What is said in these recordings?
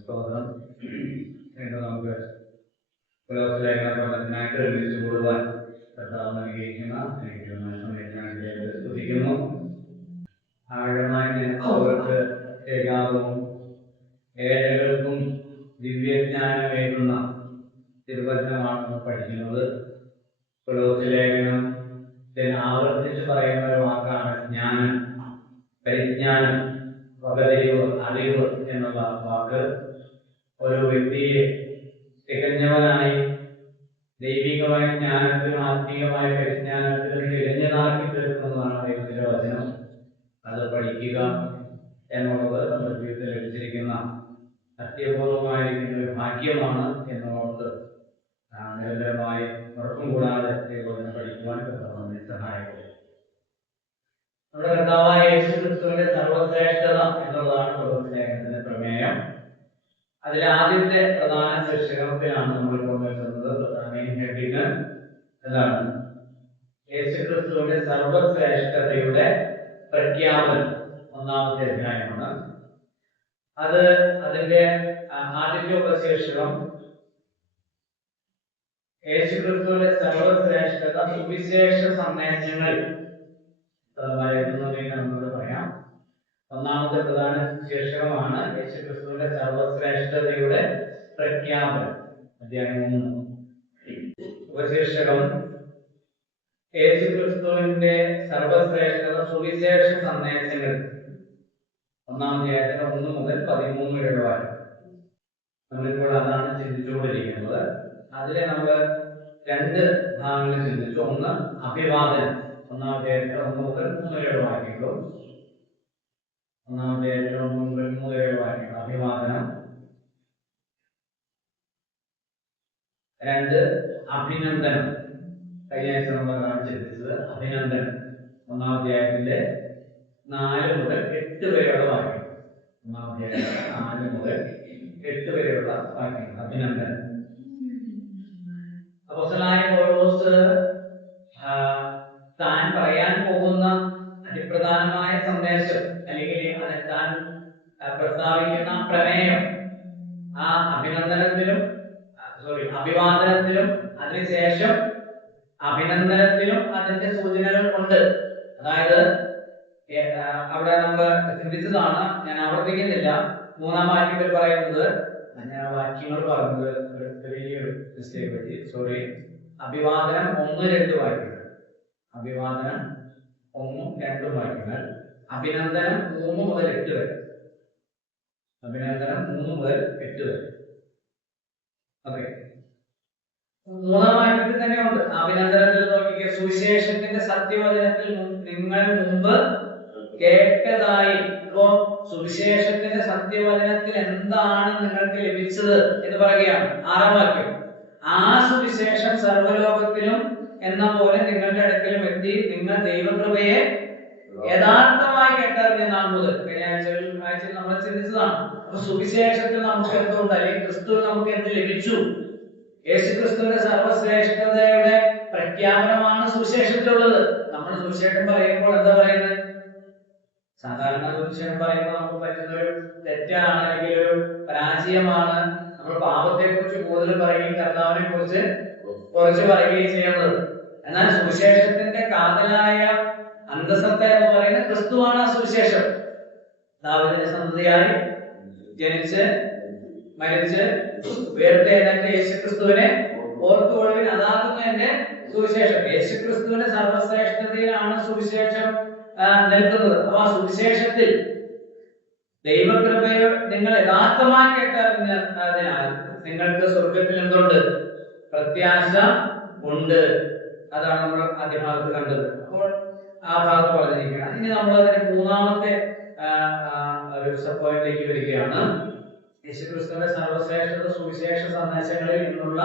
സ്തോത്രം. വീണ്ടും നമുക്ക് പഠനത്തിനായിട്ട് ഒരുമിച്ച് കൂടുവാൻ കർത്താവ് അനുഗ്രഹിക്കുന്ന സമയത്തിനായിട്ട് സ്തുതിക്കുന്നു. ആഴമായി അവർക്ക് ഏകാന്തവും ഏഴകൾക്കും ദിവ്യജ്ഞാനമേകുന്ന തിരുവചനമാണ് നമ്മൾ പഠിക്കുന്നത്. ലേഖനം ആവർത്തിച്ച് പറയുന്ന ഒരു വാക്കാണ് ജ്ഞാനം, പരിജ്ഞാനം, വകതിരിവ്, അറിവ് എന്നുള്ള വാക്ക്. ഒരു വ്യക്തിയെ തികഞ്ഞവനായി ദൈവികമായ ജ്ഞാനത്തിലും ആത്മീയമായ പരിജ്ഞാനത്തിലും തികഞ്ഞതാക്കി തീർക്കുന്നതാണ് ദൈവത്തിന്റെ വചനം. അത് പഠിക്കുക എന്നുള്ളത് നമ്മുടെ ജീവിതത്തിൽ ലഭിച്ചിരിക്കുന്ന അത്യപൂർവമായിരിക്കുന്ന ഒരു ഭാഗ്യമാണ് എന്നുള്ളത് നിരന്തരമായി ഉറക്കം കൂടാതെ ദൈവത്തിനെ പഠിക്കുവാൻ നമ്മെ സഹായിക്കും. നമ്മുടെ കർത്താവായ യേശു ക്രിസ്തുവിന്റെ സർവ്വശ്രേഷ്ഠത എന്നുള്ളതാണ് ലേഖനത്തിന്റെ പ്രമേയം. അതിലെ ആദ്യത്തെ പ്രധാന ശീർഷകത്തിലാണ് നമ്മൾ കൊണ്ടുവരുന്നത്. മെയിൻ ഹെഡിങ് എന്താണ്? യേശു ക്രിസ്തുവിന്റെ സർവ്വശ്രേഷ്ഠതയുടെ പ്രഖ്യാപനം. ഒന്നാമത്തെ അധ്യായമാണ് അത്. അതിന്റെ ആദ്യത്തെ ഉപശീർഷകം യേശുക്രിസ്തുവിന്റെ സർവ്വശ്രേഷ്ഠത സുവിശേഷ സന്ദേശങ്ങൾ നമ്മളോട് പറയാം. ഒന്നാമത്തെ പ്രധാന ശീർഷകമാണ് യേശുക്രിസ്തുവിന്റെ സർവ്വശ്രേഷ്ഠതയുടെ പ്രഖ്യാപനം, അധ്യായം 1. ഉപശീർഷകം യേശുക്രിസ്തുവിന്റെ സർവ്വശ്രേഷ്ഠത സുവിശേഷ സന്ദേശങ്ങൾ. ഒന്നാം അധ്യായത്തിന് 1 മുതൽ 13 വരെയുള്ള വാക്യം. നമ്മളിപ്പോൾ അതാണ് ചിന്തിച്ചുകൊണ്ടിരിക്കുന്നത്. അതിലെ നമ്മൾ 2 ഭാഗങ്ങൾ ചിന്തിച്ചു. ഒന്ന് അഭിവാദനം, ഒന്നാം അധ്യായത്തിന് 1 മുതൽ 3 വരെയുള്ള വാക്യങ്ങളും. ഒന്നാം അധ്യായത്തിന് 1 മുതൽ 3 വരെയുള്ള വാക്യങ്ങൾ അഭിവാദനം. 2 അഭിനന്ദനം. കഴിഞ്ഞ ആഴ്ച നമ്മളാണ് ചിന്തിച്ചത് അഭിനന്ദനം. ഒന്നാം അധ്യായത്തിന്റെ 4 മുതൽ 8 വരെയുള്ള വാക്യങ്ങൾ. ഒന്നാം അധ്യായത്തിന്റെ 4 മുതൽ 8 വരെയുള്ള വാക്യങ്ങൾ അഭിനന്ദനം. അപ്പോസ്തലനായ പൗലോസ് താൻ പറയാൻ പോകുന്ന അതിപ്രധാനമായ സന്ദേശം, അല്ലെങ്കിൽ താൻ പ്രസ്താവിക്കുന്ന പ്രമേയം ആ അഭിവാദനത്തിലും അതിനുശേഷം അഭിനന്ദനത്തിലും അതിന്റെ സൂചനകൾ ഉണ്ട്. അതായത് അവിടെ നമ്മൾ ചിന്തിച്ചതാണ്, ഞാൻ ആവർത്തിക്കുന്നില്ല. 3-ാം വാക്യത്തിൽ പറയുന്നത്, ഞാൻ വാക്യങ്ങൾ പറഞ്ഞത് ചെറിയൊരു മിസ്റ്റേക്ക് പറ്റി, സോറി. അഭിവാദനം 1-2 വാക്യങ്ങൾ, അഭിവാദനം 1-2 വാക്യങ്ങൾ, അഭിനന്ദനം 3 മുതൽ 8 വരെ, അഭിനന്ദനം 3 മുതൽ 8 വരെ. ഓക്കെ, 3-ാം വാക്യത്തിൽ തന്നെ ഉണ്ട്. അഭിനന്ദനത്തിൽ നോക്കിയ സുവിശേഷത്തിന്റെ സത്യവചനത്തിൽ നിങ്ങൾ മുമ്പ് കേട്ടതായി. അപ്പോ സുവിശേഷത്തിന്റെ സത്യവചനത്തിൽ എന്താണ് നിങ്ങൾക്ക് ലഭിച്ചത് എന്ന് പറയുകയാണ്. 6-ാം വാക്യം, ആ സുവിശേഷം സർവ്വലോകത്തിലും എന്ന പോലെ നിങ്ങളുടെ അടുക്കലും എത്തി, നിങ്ങൾ ദൈവകൃപയെ യഥാർത്ഥമായി കേട്ടറിഞ്ഞ നാൾ മുതൽ. കഴിഞ്ഞ ആഴ്ചയിൽ നമ്മൾ ചിന്തിച്ചതാണ്. അപ്പൊ സുവിശേഷത്തിൽ നമുക്ക് എന്തുണ്ട്, അല്ലെങ്കിൽ ക്രിസ്തുവിൽ നമുക്ക് എന്ത് ലഭിച്ചു? യേശുക്രിസ്തുവിന്റെ സർവ്വശ്രേഷ്ഠതയുടെ പ്രഖ്യാപനമാണ് സുവിശേഷത്തിലുള്ളത്. നമ്മൾ സുവിശേഷം പറയുമ്പോൾ എന്താ പറയുന്നത്? സാധാരണ സുവിശേഷം പറയുമ്പോൾ നമുക്ക് പറ്റുന്നൊരു തെറ്റാണ്, അല്ലെങ്കിൽ ഒരു പരാജയമാണ്. നമ്മൾ പാപത്തെ കുറിച്ച് കൂടുതൽ പറയുകയും കർത്താവിനെ കുറിച്ച് കുറച്ച് പറയുകയും ചെയ്യുന്നത്. എന്നാൽ സുവിശേഷത്തിന്റെ കാതലായ അന്തസത്ത എന്ന് പറയുന്നത് ക്രിസ്തുവാണ്. ആ സുവിശേഷം ദാവീദിന്റെ സന്തതിയായി ജനിച്ച് മരിച്ച് ഉയർത്തെഴുന്നേറ്റ യേശുക്രിസ്തുവിനെ ഓർത്തുകൊള്ളുവിൻ, അതാകുന്നു എന്റെ സുവിശേഷം. യേശുക്രിസ്തുവിന്റെ സർവ്വശ്രേഷ്ഠതയിലാണ് സുവിശേഷം നിൽക്കുന്നത്. അപ്പൊ ആ സുവിശേഷത്തിൽ ദൈവകൃപയെ നിങ്ങൾ യഥാർത്ഥമായി കേട്ടറിഞ്ഞതിനാൽ നിങ്ങൾക്ക് സ്വർഗത്തിൽ എന്തുണ്ട്? പ്രത്യാശ ഉണ്ട്. അതാണ് നമ്മൾ ആദ്യ ഭാഗത്ത് കണ്ടത്. അപ്പോൾ ആ ഭാഗത്ത് പറഞ്ഞിരിക്കുകയാണ്. ഇനി നമ്മൾ അതിന്റെ 3-ാമത്തെ ഒരു പോയിന്റിലേക്ക് വരികയാണ്. യേശുക്രിസ്തുവിന്റെ സർവ്വശ്രേഷ്ഠത സുവിശേഷ സന്ദേശങ്ങളിൽ നിന്നുള്ള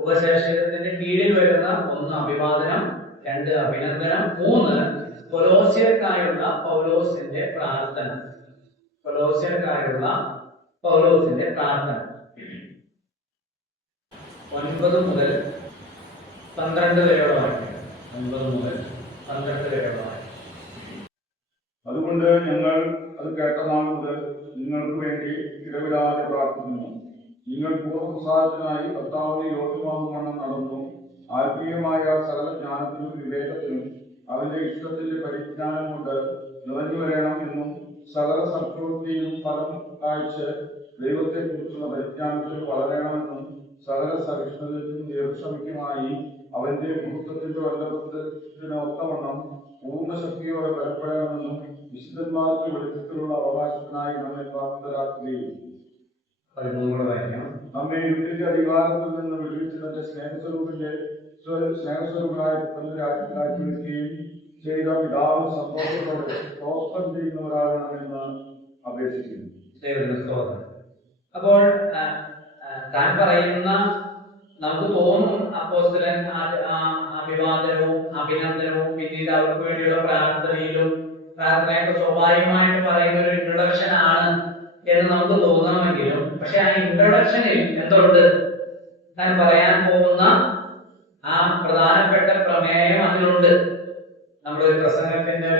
ഉപശീർഷകത്തിന്റെ കീഴിൽ വരുന്ന 1 അഭിവാദനം, 2 അഭിനന്ദനം, 3 കൊലോസ്യർക്കായുള്ള പൗലോസിന്റെ പ്രാർത്ഥന. കൊലോസ്യർക്കായുള്ള പൗലോസിന്റെ പ്രാർത്ഥന 9 മുതൽ 12 വരെയുള്ള വാക്യം. 9 മുതൽ 12 വരെയുള്ള വാക്യം. അതുകൊണ്ട് ഞങ്ങൾ അത് കേട്ട നാൾ മുതൽ നിങ്ങൾക്ക് വേണ്ടി ഇടവിടാതെ പ്രാർത്ഥിക്കുന്നു. നിങ്ങൾ പൂർവ്വപ്രസാദത്തിനായി കർത്താവിന് യോഗ്യമാകുവണ്ണം നടന്നു ആത്മീയമായ സകല ജ്ഞാനത്തിനും വിവേകത്തിനും അവന്റെ ഇഷ്ടത്തിന്റെ പരിജ്ഞാനം കൊണ്ട് നിറഞ്ഞു വരണം എന്നും സകല സൽപ്രവൃത്തിയിലും ഫലം കാഴ്ച ദൈവത്തെ കുറിച്ചുള്ള പരിജ്ഞാനത്തിൽ വളരണമെന്നും സകല സഹിഷ്ണുതയ്ക്കും ദീർഘക്ഷമയ്ക്കുമായി അവന്റെ മഹത്വത്തിന്റെ വല്ലഭത്തിനൊത്തവണ്ണം പൂർണ്ണശക്തിയോടെ ബലപ്പെടണമെന്നും വിശുദ്ധന്മാർക്ക് വെളിച്ചത്തിലുള്ള അവകാശത്തിനായി നമ്മെ പ്രാപ്തരാക്കുകയും നമ്മെ ഇരുട്ടിന്റെ അധികാരത്തിൽ നിന്ന് വിടുവിച്ച് തന്റെ സ്നേഹസ്വരൂപനായ പുത്രന്റെ രാജ്യത്തിലാക്കി വയ്ക്കുകയും ചെയ്ത പിതാവ് സന്തോഷത്തോടെ സ്തോത്രം ചെയ്യുന്നവരാകണമെന്ന് അപേക്ഷിക്കുന്നു. അപ്പോൾ താൻ പറയുന്ന നമുക്ക് തോന്നും അപ്പോസ്തലൻ അഭിവാദനവും അഭിനന്ദനവും പിന്നീട് അവർക്ക് വേണ്ടിയുള്ള പ്രാർത്ഥനയൊക്കെ സ്വാഭാവികമായിട്ട് പറയുന്ന ഒരു ഇൻട്രൊഡക്ഷൻ ആണ് എന്ന് നമുക്ക് തോന്നണമെങ്കിലും, പക്ഷെ ആ ഇൻട്രൊഡക്ഷനിൽ എന്തുണ്ട്? താൻ പറയാൻ പോകുന്ന ആ പ്രധാനപ്പെട്ട പ്രമേയം അതിലുണ്ട്. നമ്മളൊരു പ്രസംഗത്തിന്റെ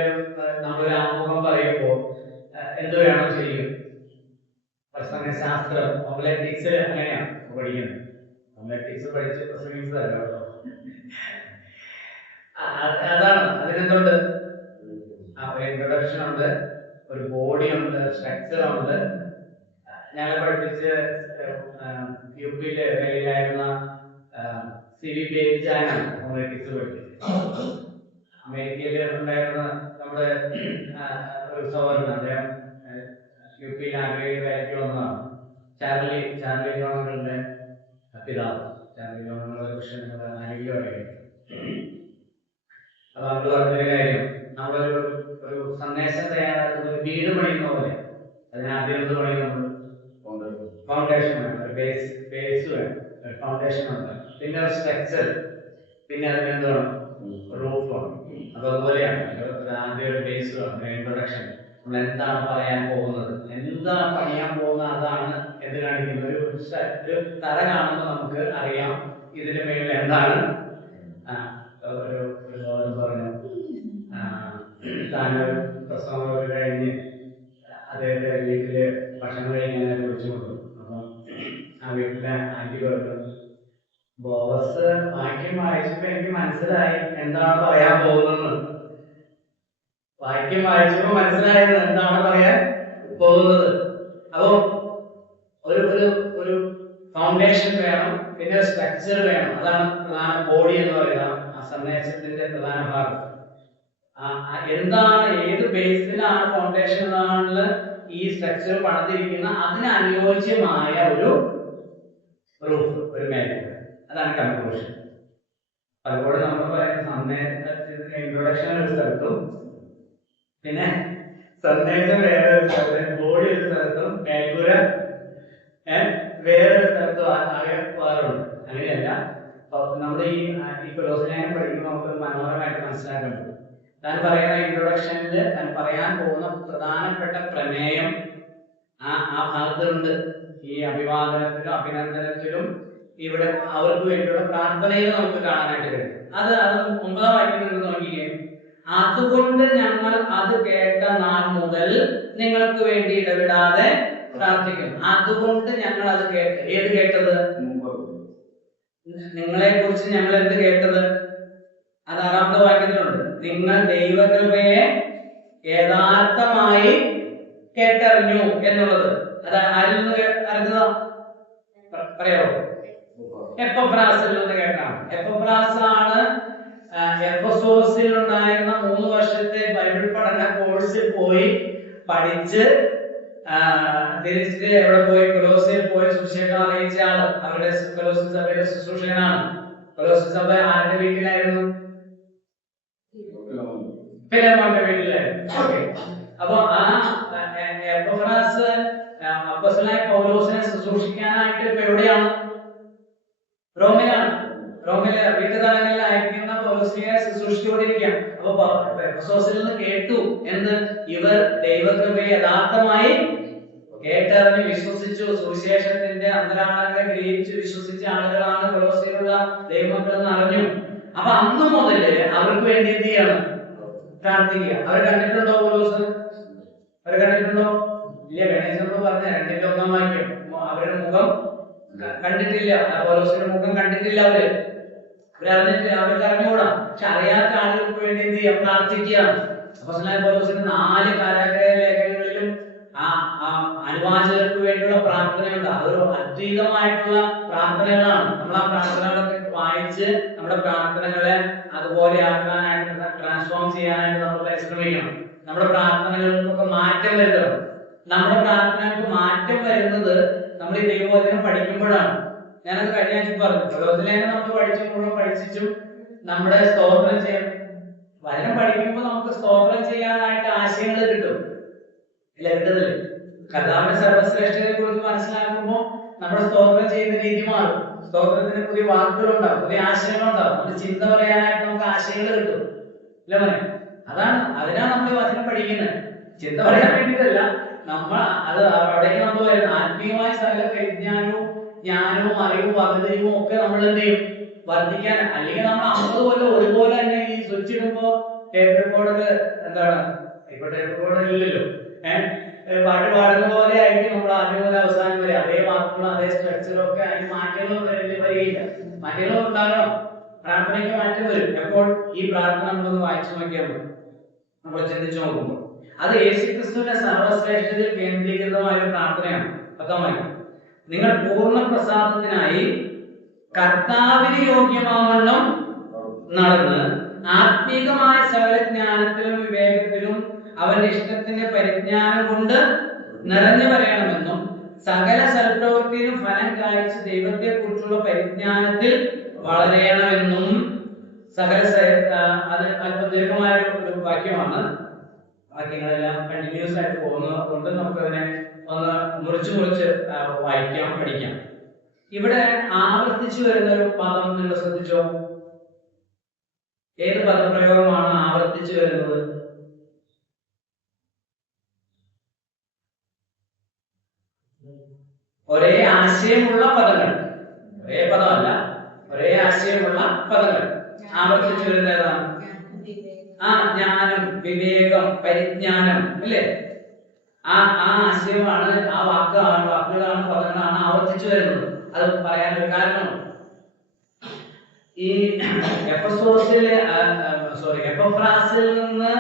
നമ്മളൊരു ആമുഖം പറയുമ്പോൾ എന്ത് വേണം ചെയ്യും? പ്രസംഗശാസ്ത്രം ഹോമിലെറ്റിക്സ് അങ്ങനെയാണ് പഠിക്കുന്നത്. ഹോമിലെറ്റിക്സ് പഠിച്ച് പ്രസംഗിച്ചതല്ല കേട്ടോ. അതാണ്, അതിനെന്തുണ്ട്? ഒരു ഇൻട്രൊഡക്ഷൻ ഉണ്ട്, ഒരു ബോഡി ഉണ്ട്, സ്ട്രക്ചർ ഉണ്ട്. ഞങ്ങളെ പഠിപ്പിച്ച് യുപിയിലെ വേലയിലായിരുന്ന CV ബേബിജാനാണ് ഹോമിലെറ്റിക്സ് പഠിപ്പിച്ചത്. അമേരിക്കയിൽ ഉണ്ടായിരുന്ന നമ്മുടെ ഒരു സഹോദരൻ, അദ്ദേഹം യുപിയിൽ ആഗ്രഹിക വേലയ്ക്ക് വന്നതാണ്. ചാർലി ലോണങ്ങളുടെ പിതാവ്. ചാർലി ലോണങ്ങളുടെ പക്ഷേ അനുഗ്രഹമായി. അപ്പൊ നമ്മൾ പറഞ്ഞൊരു കാര്യം, നമ്മളൊരു സന്ദേശം തയ്യാറാക്കുന്ന ഒരു വീട് പണിയുന്ന പോലെ അതിനാദ്യം എന്ത് പണിയും? നമ്മൾ ഫൗണ്ടേഷൻ വേണം, ഒരു ബേസ് വേണം, ഒരു ഫൗണ്ടേഷൻ ഉണ്ട്, പിന്നെ ഒരു സ്ട്രക്ചർ, പിന്നെ അതിനെന്ത് വേണം? റൂഫ് വേണം. അപ്പൊ അതുപോലെയാണ് ആദ്യം ഒരു ബേസ് വേണം, ഇൻട്രൊഡക്ഷൻ. നമ്മൾ എന്താണ് പറയാൻ പോകുന്നത്, എന്താണ് പണിയാൻ പോകുന്നത്, അതാണ് എന്ത് കാണിക്കുന്നത്? ഒരു തറ കാണുമ്പോൾ നമുക്ക് അറിയാം ഇതിന്റെ മേളിൽ എന്താണ്. ഒരു സഹോദരൻ പറഞ്ഞു, താനൊരു പ്രസവമൊക്കെ കഴിഞ്ഞ് അദ്ദേഹത്തെ വീട്ടില് ഭക്ഷണം കഴിക്കാനായിട്ട് വിളിച്ചുകൊണ്ടു. അപ്പം ആ വീട്ടിലെ ആന്റി പറഞ്ഞു, ബോസ് വാക്യം വായിച്ചപ്പോ എനിക്ക് മനസ്സിലായി എന്താണ് പറയാൻ പോകുന്നത്. വാക്യം വായിച്ചപ്പോ മനസ്സിലായത് എന്താണ് പറയാൻ പോകുന്നത്. അപ്പൊ ഒരു ഫൗണ്ടേഷൻ വേണം, പിന്നെ ഒരു സ്ട്രക്ചർ വേണം. അതാണ് പ്രധാന ബോഡി എന്ന് പറയുന്നത്, ആ സന്ദേശത്തിന്റെ പ്രധാന ഭാഗം. എന്താണ്, ഏത് ബേസിലാണ് ഫൗണ്ടേഷൻ എന്നാണ് ഈ സ്ട്രക്ചർ പണിതിരിക്കുന്ന, അതിന് അനുയോജ്യമായ ഒരു റൂഫ്, ഒരു മേഖല. അതാണ് കൺക്ലൂഷൻ. പലപ്പോഴും നമ്മൾ പറയുന്ന സന്ദേശത്തിന്റെ ഇൻട്രൊഡക്ഷൻ ഒരു സ്ഥലത്തും, പിന്നെ സന്ദേശം വേറെ ഒരു സ്ഥലത്തും, ബോഡി ഒരു സ്ഥലത്തും, മേൽക്കൂര വേറൊരു സ്ഥലത്തും ആകെ പോകാറുണ്ട്. അങ്ങനെയല്ല. നമ്മൾ ഈ കൊലോസ്യലേഖനം പഠിക്കുമ്പോൾ നമുക്ക് മനോഹരമായിട്ട് മനസ്സിലാക്കാൻ പറ്റും. താൻ പറയുന്ന ഇൻട്രൊഡക്ഷനിൽ താൻ പറയാൻ പോകുന്ന പ്രധാനപ്പെട്ട പ്രമേയം ആ ഭാഗത്തുണ്ട്. ഈ അഭിവാദനത്തിലും അഭിനന്ദനത്തിലും ഇവിടെ അവർക്ക് വേണ്ടിയുള്ള പ്രാർത്ഥനയിൽ നമുക്ക് കാണാനായിട്ട് കഴിയും. അത് 9-ാം വാക്യത്തിൽ നോക്കിയേ. അതുകൊണ്ട് ഞങ്ങൾ അത് കേട്ട നാൾ മുതൽ നിങ്ങൾക്ക് വേണ്ടി ഇടവിടാതെ പ്രാർത്ഥിക്കുന്നു. അതുകൊണ്ട് ഞങ്ങൾ അത് കേട്ട്. ഏത് കേട്ടത്? നിങ്ങളെ കുറിച്ച് ഞങ്ങൾ എന്ത് കേട്ടത്? അത് 6-ാമത്തെ വാക്യത്തിലുണ്ട്. നിങ്ങൾ ദൈവകൃപയെ യഥാർത്ഥമായി കേട്ടറിഞ്ഞു എന്നുള്ളത്. അത് ആരിൽ നിന്ന് അറിഞ്ഞതാ? പറയാമോ? എപ്പഫ്രാസിൽ നിന്ന് കേട്ടാണ്. എപ്പഫ്രാസ് ആണ് എഫെസോസിൽ ഉണ്ടായിരുന്ന 3 വർഷത്തെ ബൈബിൾ പഠന കോഴ്സിൽ പോയി പഠിച്ച് തിരിച്ച് എവിടെ പോയി? കൊലോസ്യയിൽ പോയി സുവിശേഷം അറിയിച്ച ആള്. അവരുടെ കൊലോസ്യ സഭയിലെ ശുശ്രൂഷകനാണ്. കൊലോസ്യ സഭ ആരുടെ വീട്ടിലായിരുന്നു? ഫിലേമോന്റെ വീട്ടിലായിരുന്നു. ഓക്കെ. അപ്പൊ ആ എപ്പഫ്രാസ് അപ്പോസ്തലനായ പൗലോസിനെ ശുശ്രൂഷിക്കാനായിട്ട് ഇപ്പൊ എവിടെയാണ്? റോമിലാണ്. റോമിലെ വീട്ടുതലങ്ങളിൽ അയക്കുന്ന പൗലോസിനെ ശുശ്രൂഷിച്ചുകൊണ്ടിരിക്കുകയാണ്. അപ്പൊ എഫെസോസിൽ നിന്ന് കേട്ടു എന്ത്? ഇവർ ദൈവകൃപയെ യഥാർത്ഥമായി കേട്ടറിഞ്ഞ് വിശ്വസിച്ചു. സുവിശേഷത്തിന്റെ അന്തരാളങ്ങളെ ഗ്രഹിച്ച് വിശ്വസിച്ച ആളുകളാണ് കൊലോസ്യയിലുള്ള ദൈവമക്കളെന്ന് അറിഞ്ഞു. അപ്പൊ അന്ന് മുതല് അവർക്ക് വേണ്ടി എന്ത് ചെയ്യണം? പ്രാർത്ഥിക്കുക. അവർ കണ്ടിട്ടുണ്ടോ പൗലോസ്? അവർ കണ്ടിട്ടുണ്ടോ? ഇല്ല. ഗണേശനോട് പറഞ്ഞ 2:1 വാക്യം, അവരുടെ മുഖം കണ്ടിട്ടില്ല, പൗലോസിന്റെ മുഖം കണ്ടിട്ടില്ല. അവർക്ക് അറിഞ്ഞുകൂടാ. പക്ഷെ അറിയാത്ത ആളുകൾക്ക് വേണ്ടി എന്ത് ചെയ്യാം? പ്രാർത്ഥിക്കുക. അപ്പോസ്തലനായ പൗലോസിന്റെ 4 കാരാഗ്രഹ ലേഖനങ്ങളിലും അനുവാചകർക്ക് വേണ്ടിയുള്ള പ്രാർത്ഥനയുണ്ട്. അതൊരു അദ്വൈതമായിട്ടുള്ള പ്രാർത്ഥനകളാണ്. നമ്മൾ ആ പ്രാർത്ഥനകളൊക്കെ വായിച്ച് നമ്മുടെ പ്രാർത്ഥനകളെ അതുപോലെ ആക്കാനായിട്ട്, ട്രാൻസ്ഫോം ചെയ്യാനായിട്ട് നമ്മൾ പരിശ്രമിക്കണം. നമ്മുടെ പ്രാർത്ഥനകൾക്കൊക്കെ മാറ്റം വരുത്തണം. നമ്മുടെ പ്രാർത്ഥനകൾക്ക് മാറ്റം വരുന്നത് നമ്മൾ ഈ ദൈവവചനം പഠിക്കുമ്പോഴാണ്. ഞാനത് കഴിഞ്ഞ ആഴ്ച പറഞ്ഞു. പൗലോസ്ലേഖനം നമ്മൾ മുഴുവൻ പഠിച്ചിട്ടും നമ്മുടെ സ്തോത്രം ചെയ്യും വചനം പഠിക്കുമ്പോൾ നമുക്ക് സ്തോത്രം ചെയ്യാനായിട്ട് ആശയങ്ങൾ കിട്ടും. ഇല്ല, കിട്ടുന്നില്ലേ? കർത്താവിന്റെ സർവ്വശ്രേഷ്ഠതയെ കുറിച്ച് മനസ്സിലാക്കുമ്പോൾ നമ്മുടെ സ്തോത്രം ചെയ്യുന്ന രീതി മാറും. സ്തോത്രത്തിന് പുതിയ വാക്കുകളുണ്ടാവും, പുതിയ ആശയങ്ങളുണ്ടാവും. നമ്മുടെ ചിന്ത പറയാനായിട്ട് നമുക്ക് ആശയങ്ങൾ കിട്ടും. ഇല്ല മോനെ? അതിനാണ് നമ്മൾ വചനം പഠിക്കുന്നത്. ചിന്ത പറയാൻ വേണ്ടിയിട്ടല്ല. നമ്മൾ അത് അവിടേക്ക് നമ്മൾ വരുന്നത് ആത്മീയമായ സകല പരിജ്ഞാനവും ജ്ഞാനവും അറിവും പകുതിരിവും ഒക്കെ നമ്മൾ എന്ത് ചെയ്യും? വർദ്ധിക്കാൻ. അല്ലെങ്കിൽ നമ്മൾ 50 കൊല്ലം ഒരുപോലെ തന്നെ ഈ സ്വിച്ച് ഇടുമ്പോ ടേപ്പ് റെക്കോർഡർ എന്താണ്, ഇപ്പൊ ടേപ്പ് റെക്കോർഡർ ഇല്ലല്ലോ, പാട്ട് പാടുന്ന പോലെ ആയിരിക്കും നമ്മൾ ആദ്യം മുതൽ അവസാനം വരെ അതേ വാക്കുകളും അതേ സ്ട്രക്ചറും ഒക്കെ. അതിന് മാറ്റങ്ങളും വരികയില്ല. മാറ്റങ്ങളും ഉണ്ടാകണം. പ്രാർത്ഥനയ്ക്ക് മാറ്റം വരും. എപ്പോൾ? ഈ പ്രാർത്ഥന നമ്മളൊന്ന് വായിച്ചു നോക്കിയാൽ മതി. നമ്മൾ ചിന്തിച്ചു നോക്കുമ്പോൾ അത് യേശുക്രിസ്തുവിന്റെ സർവ്വശ്രേഷ്ഠതയിൽ കേന്ദ്രീകൃതമായ ഒരു പ്രാർത്ഥനയാണ്. 10-ാം വാക്യം, നിങ്ങൾ പൂർണ്ണ പ്രസാദത്തിനായി കർത്താവിന് യോഗ്യമാവണ്ണം നടന്ന് ആത്മീകമായ സകല ജ്ഞാനത്തിലും വിവേകത്തിലും അവന്റെ ഇഷ്ടത്തിന്റെ പരിജ്ഞാനം കൊണ്ട് നിറഞ്ഞു വരണമെന്നും സകല സൽപ്രവൃത്തിയിലും ഫലം കായ്ച്ച് ദൈവത്തെ കുറിച്ചുള്ള പരിജ്ഞാനത്തിൽ വളരണമെന്നും. അത് അല്പം ദീർഘമായ ഒരു വാക്യമാണ്. വാക്യങ്ങളെല്ലാം കണ്ടിന്യൂസ് ആയിട്ട് പോകുന്നത് കൊണ്ട് നമുക്കതിനെ ഒന്ന് മുറിച്ച് വായിക്കാം, പഠിക്കാം. ഇവിടെ ആവർത്തിച്ചു വരുന്ന ഒരു പദം നിങ്ങൾ ശ്രദ്ധിച്ചോ? ഏത് പദപ്രയോഗമാണ് ആവർത്തിച്ചു വരുന്നത്? ഒരേ ആശയമുള്ള പദങ്ങൾ, ഒരേ പദമല്ല, ഒരേ ആശയമുള്ള പദങ്ങൾ ആവർത്തിച്ചു വരുന്ന ഏതാണ്? ജ്ഞാനം, വിവേകം, പരിജ്ഞാനം, അല്ലേ? ആ ആശയമാണ്, വാക്കുകളാണ്, പദങ്ങളാണ് ആവർത്തിച്ചു വരുന്നത്. അത് പറയാനൊരു കാരണം, ഈ എപ്പഫ്രാസിൽ നിന്ന്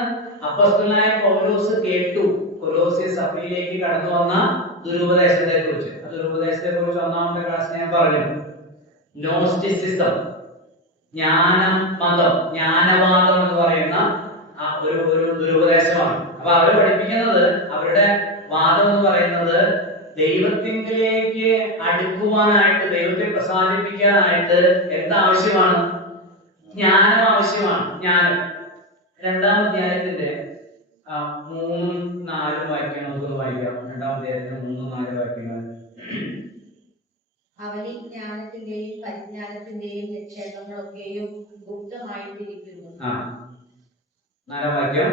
അപ്പോസ്തലനായ പൗലോസ് കേട്ടു കൊലോസ്യ സഭയിലേക്ക് കടന്നു വന്ന ദുരുപദേശത്തെ കുറിച്ച്. ആ ദുരുപദേശത്തെ കുറിച്ച് ഒന്നാമത്തെ ക്ലാസ് ഞാൻ പറഞ്ഞു. നോസ്റ്റിസിസം, ജ്ഞാനവാദം എന്ന് പറയുന്ന ഒരു ദുരുപദേശമാണ്. അപ്പൊ അവര് പഠിപ്പിക്കുന്നത്, അവരുടെ വാദം എന്ന് പറയുന്നത്, ദൈവത്തിലേക്ക് അടുക്കുവാനായിട്ട്, ദൈവത്തെ പ്രസാദിപ്പിക്കാനായിട്ട് എന്താവശ്യമാണ്? ജ്ഞാനം ആവശ്യമാണ്. ജ്ഞാനം. 2-ാം അധ്യായത്തിന്റെ 3-4 വാക്യങ്ങൾ നമുക്കൊന്ന് വായിക്കാം. 2-ാം അധ്യായത്തിന്റെ 3-4 വാക്യങ്ങൾ. അവന് ജ്ഞാനത്തിന്റെയും പരിജ്ഞാനത്തിന്റെയും നിക്ഷേപങ്ങളൊക്കെയും ഗുപ്തമായിട്ടിരിക്കുന്നു. 4-ാം വാക്യം,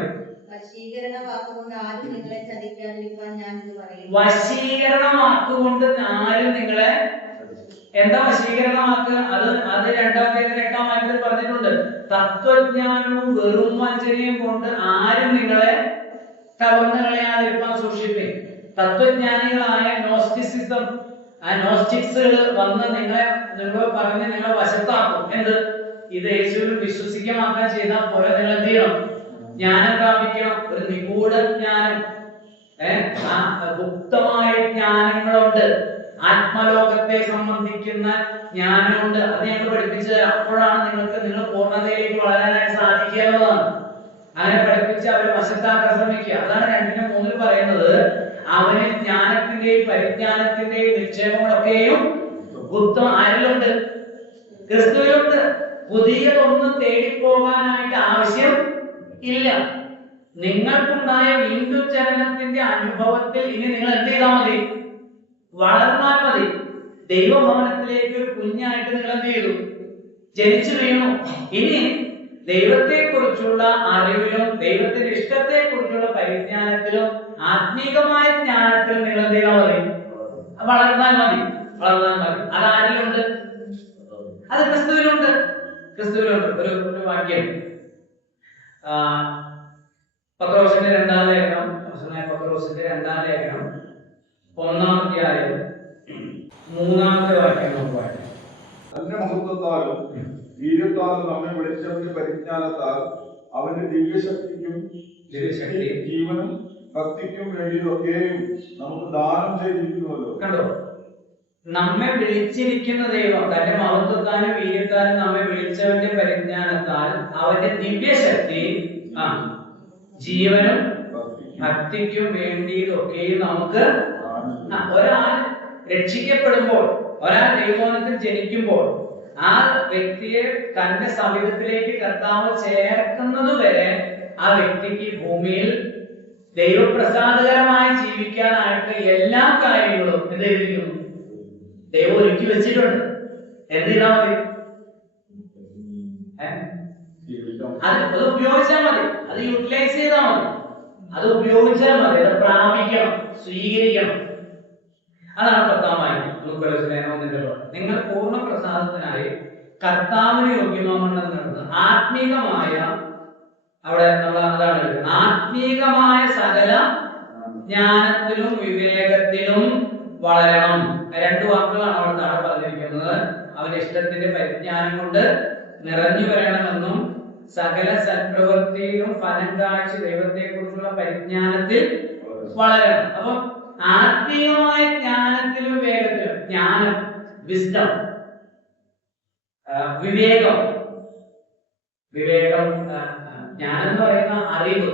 വശീകരണ വാക്കുകൊണ്ട് ആരും നിങ്ങളെ ചതിക്കാതിരിക്കാൻ ഞാൻ ഇത് പറയുന്നു. വശീകരണ വാക്കുകൊണ്ട് ആരും നിങ്ങളെ, എന്താ വശീകരണ വാക്ക്? അത് 2-ാം അധ്യായത്തിന്റെ 8-ാം വാക്യത്തിൽ പറഞ്ഞിട്ടുണ്ട്. തത്വജ്ഞാനവും വെറും വഞ്ചനയും കൊണ്ട് ആരും നിങ്ങളെ കവർന്നു കളയാതിരിക്കാൻ സൂക്ഷിപ്പേ. തത്വജ്ഞാനികളായ നോസ്റ്റിസിസം, നോസ്റ്റിക്സുകൾ വന്ന് നിങ്ങളെ പറഞ്ഞ് നിങ്ങളെ വശത്താക്കും. എന്ത്? ഇത് യേശുവിൽ വിശ്വസിക്കുക മാത്രം ചെയ്താൽ പോലെ നിങ്ങൾ എന്ത് ചെയ്യണം? ജ്ഞാനം പ്രാപിക്കണം. ഒരു നിഗൂഢ ജ്ഞാനം, ഗുപ്തമായ ജ്ഞാനങ്ങളുണ്ട്, ആത്മലോകത്തെ സംബന്ധിക്കുന്ന ജ്ഞാനമുണ്ട്. അത് ഞങ്ങൾ പഠിപ്പിച്ചു തരാം. അപ്പോഴാണ് നിങ്ങൾ പൂർണ്ണതയിലേക്ക് വളരാനായിട്ട് സാധിക്കാവുന്നതാണ്. അങ്ങനെ പഠിപ്പിച്ച് അവരെ വശത്താക്കാൻ ശ്രമിക്കുക. അതാണ് 2-3 പറയുന്നത്. അവന് ജ്ഞാനത്തിന്റെയും പരിജ്ഞാനത്തിന്റെയും നിക്ഷേപങ്ങളൊക്കെയും ഗുപ്തം ആരിലുണ്ട്? ക്രിസ്തുവിലുണ്ട്. പുതിയതൊന്നും തേടിപ്പോകാനായിട്ട് ആവശ്യം ഇല്ല. നിങ്ങൾക്കുണ്ടായ വീണ്ടും ജനനത്തിന്റെ അനുഭവത്തിൽ ഇനി നിങ്ങൾ എന്ത് ചെയ്താൽ മതി? വളർന്നാൽ മതി. ദൈവഭവനത്തിലേക്ക് ഒരു കുഞ്ഞായിട്ട് നിങ്ങൾ എന്ത് ചെയ്തു? ജനിച്ചു വീണു. ഇനി ദൈവത്തെ കുറിച്ചുള്ള അറിവിലും ദൈവത്തിന്റെ ഇഷ്ടത്തെ കുറിച്ചുള്ള പരിജ്ഞാനത്തിലും ആത്മീകമായ ജ്ഞാനത്തിലും നിങ്ങൾ എന്ത് ചെയ്താൽ മതി? വളർന്നാൽ മതി. അതാരിലുണ്ട്? അത് ക്രിസ്തുവിലുണ്ട്. ഒരു വാക്യം, പത്രോസിന്റെ 2-ാം ലേഖനം, പത്രോസ് 2-ാം ലേഖനം 1-ാം അധ്യായം 3-ാമത്തെ വാക്യം നമുക്ക് വായിക്കാം. തന്റെ മഹത്വത്താലും വീര്യത്താലും നമ്മെ വിളിച്ചവന്റെ പരിജ്ഞാനത്താൽ അവന്റെ ദിവ്യശക്തിക്കും ജീവനും ഭക്തിക്കും വേണ്ടിയൊക്കെയും നമുക്ക് ദാനം ചെയ്തിരിക്കുന്നുവല്ലോ. കണ്ടോ, നമ്മെ വിളിച്ചിരിക്കുന്ന ദൈവം തന്റെ മഹത്വത്താലും വീര്യത്താലും നമ്മെ വിളിച്ചവന്റെ പരിജ്ഞാനത്താൽ അവന്റെ ദിവ്യശക്തി ജീവനും ഭക്തിക്കും വേണ്ടിയതൊക്കെയും നമുക്ക് ഒരാൾ രക്ഷിക്കപ്പെടുമ്പോൾ, ഒരാൾ ദൈവഭവനത്തിൽ ജനിക്കുമ്പോൾ ആ വ്യക്തിയെ തന്റെ സവിധത്തിലേക്ക് കർത്താവ് ചേർക്കുന്നത് വരെ ആ വ്യക്തിക്ക് ഭൂമിയിൽ ദൈവപ്രസാദകരമായി ജീവിക്കാനായിട്ട് എല്ലാ കാര്യങ്ങളും എന്ത് ചെയ്തിരിക്കുന്നു? ദൈവം ഒരുക്കി വെച്ചിട്ടുണ്ട്. എന്ത് ചെയ്താൽ മതി? അത് ഉപയോഗിച്ചാൽ മതി, അത് യൂട്ടിലൈസ് ചെയ്താൽ മതി, അത് ഉപയോഗിച്ചാൽ മതി, അത് പ്രാപിക്കണം, സ്വീകരിക്കണം. അതാണ് 10-ാം വാക്യം. നിങ്ങൾ പൂർണ്ണ പ്രസാദത്തിനായി കർത്താവിന് യോഗ്യമാണെന്ന് ആത്മീകമായ, അവിടെ നമ്മൾ അതാണ് ആത്മീകമായ സകല ജ്ഞാനത്തിലും വിവേകത്തിലും വളരണം. 2 വാക്കുകളാണ് അവിടെ താഴെ പറഞ്ഞിരിക്കുന്നത്. അവന്റെ ഇഷ്ടത്തിന്റെ പരിജ്ഞാനം കൊണ്ട് നിറഞ്ഞു വരണമെന്നും സകല സൽപ്രവൃത്തിയിലും ഫലം കാഴ്ച ദൈവത്തെ കുറിച്ചുള്ള പരിജ്ഞാനത്തിൽ വളരണം. അപ്പൊ ആത്മീയമായ ജ്ഞാനത്തിലും വിവേകത്തിലും, ജ്ഞാനം, വിസ്ഡം, വിവേകം, ജ്ഞാനം എന്ന് പറയുന്ന അറിവ്,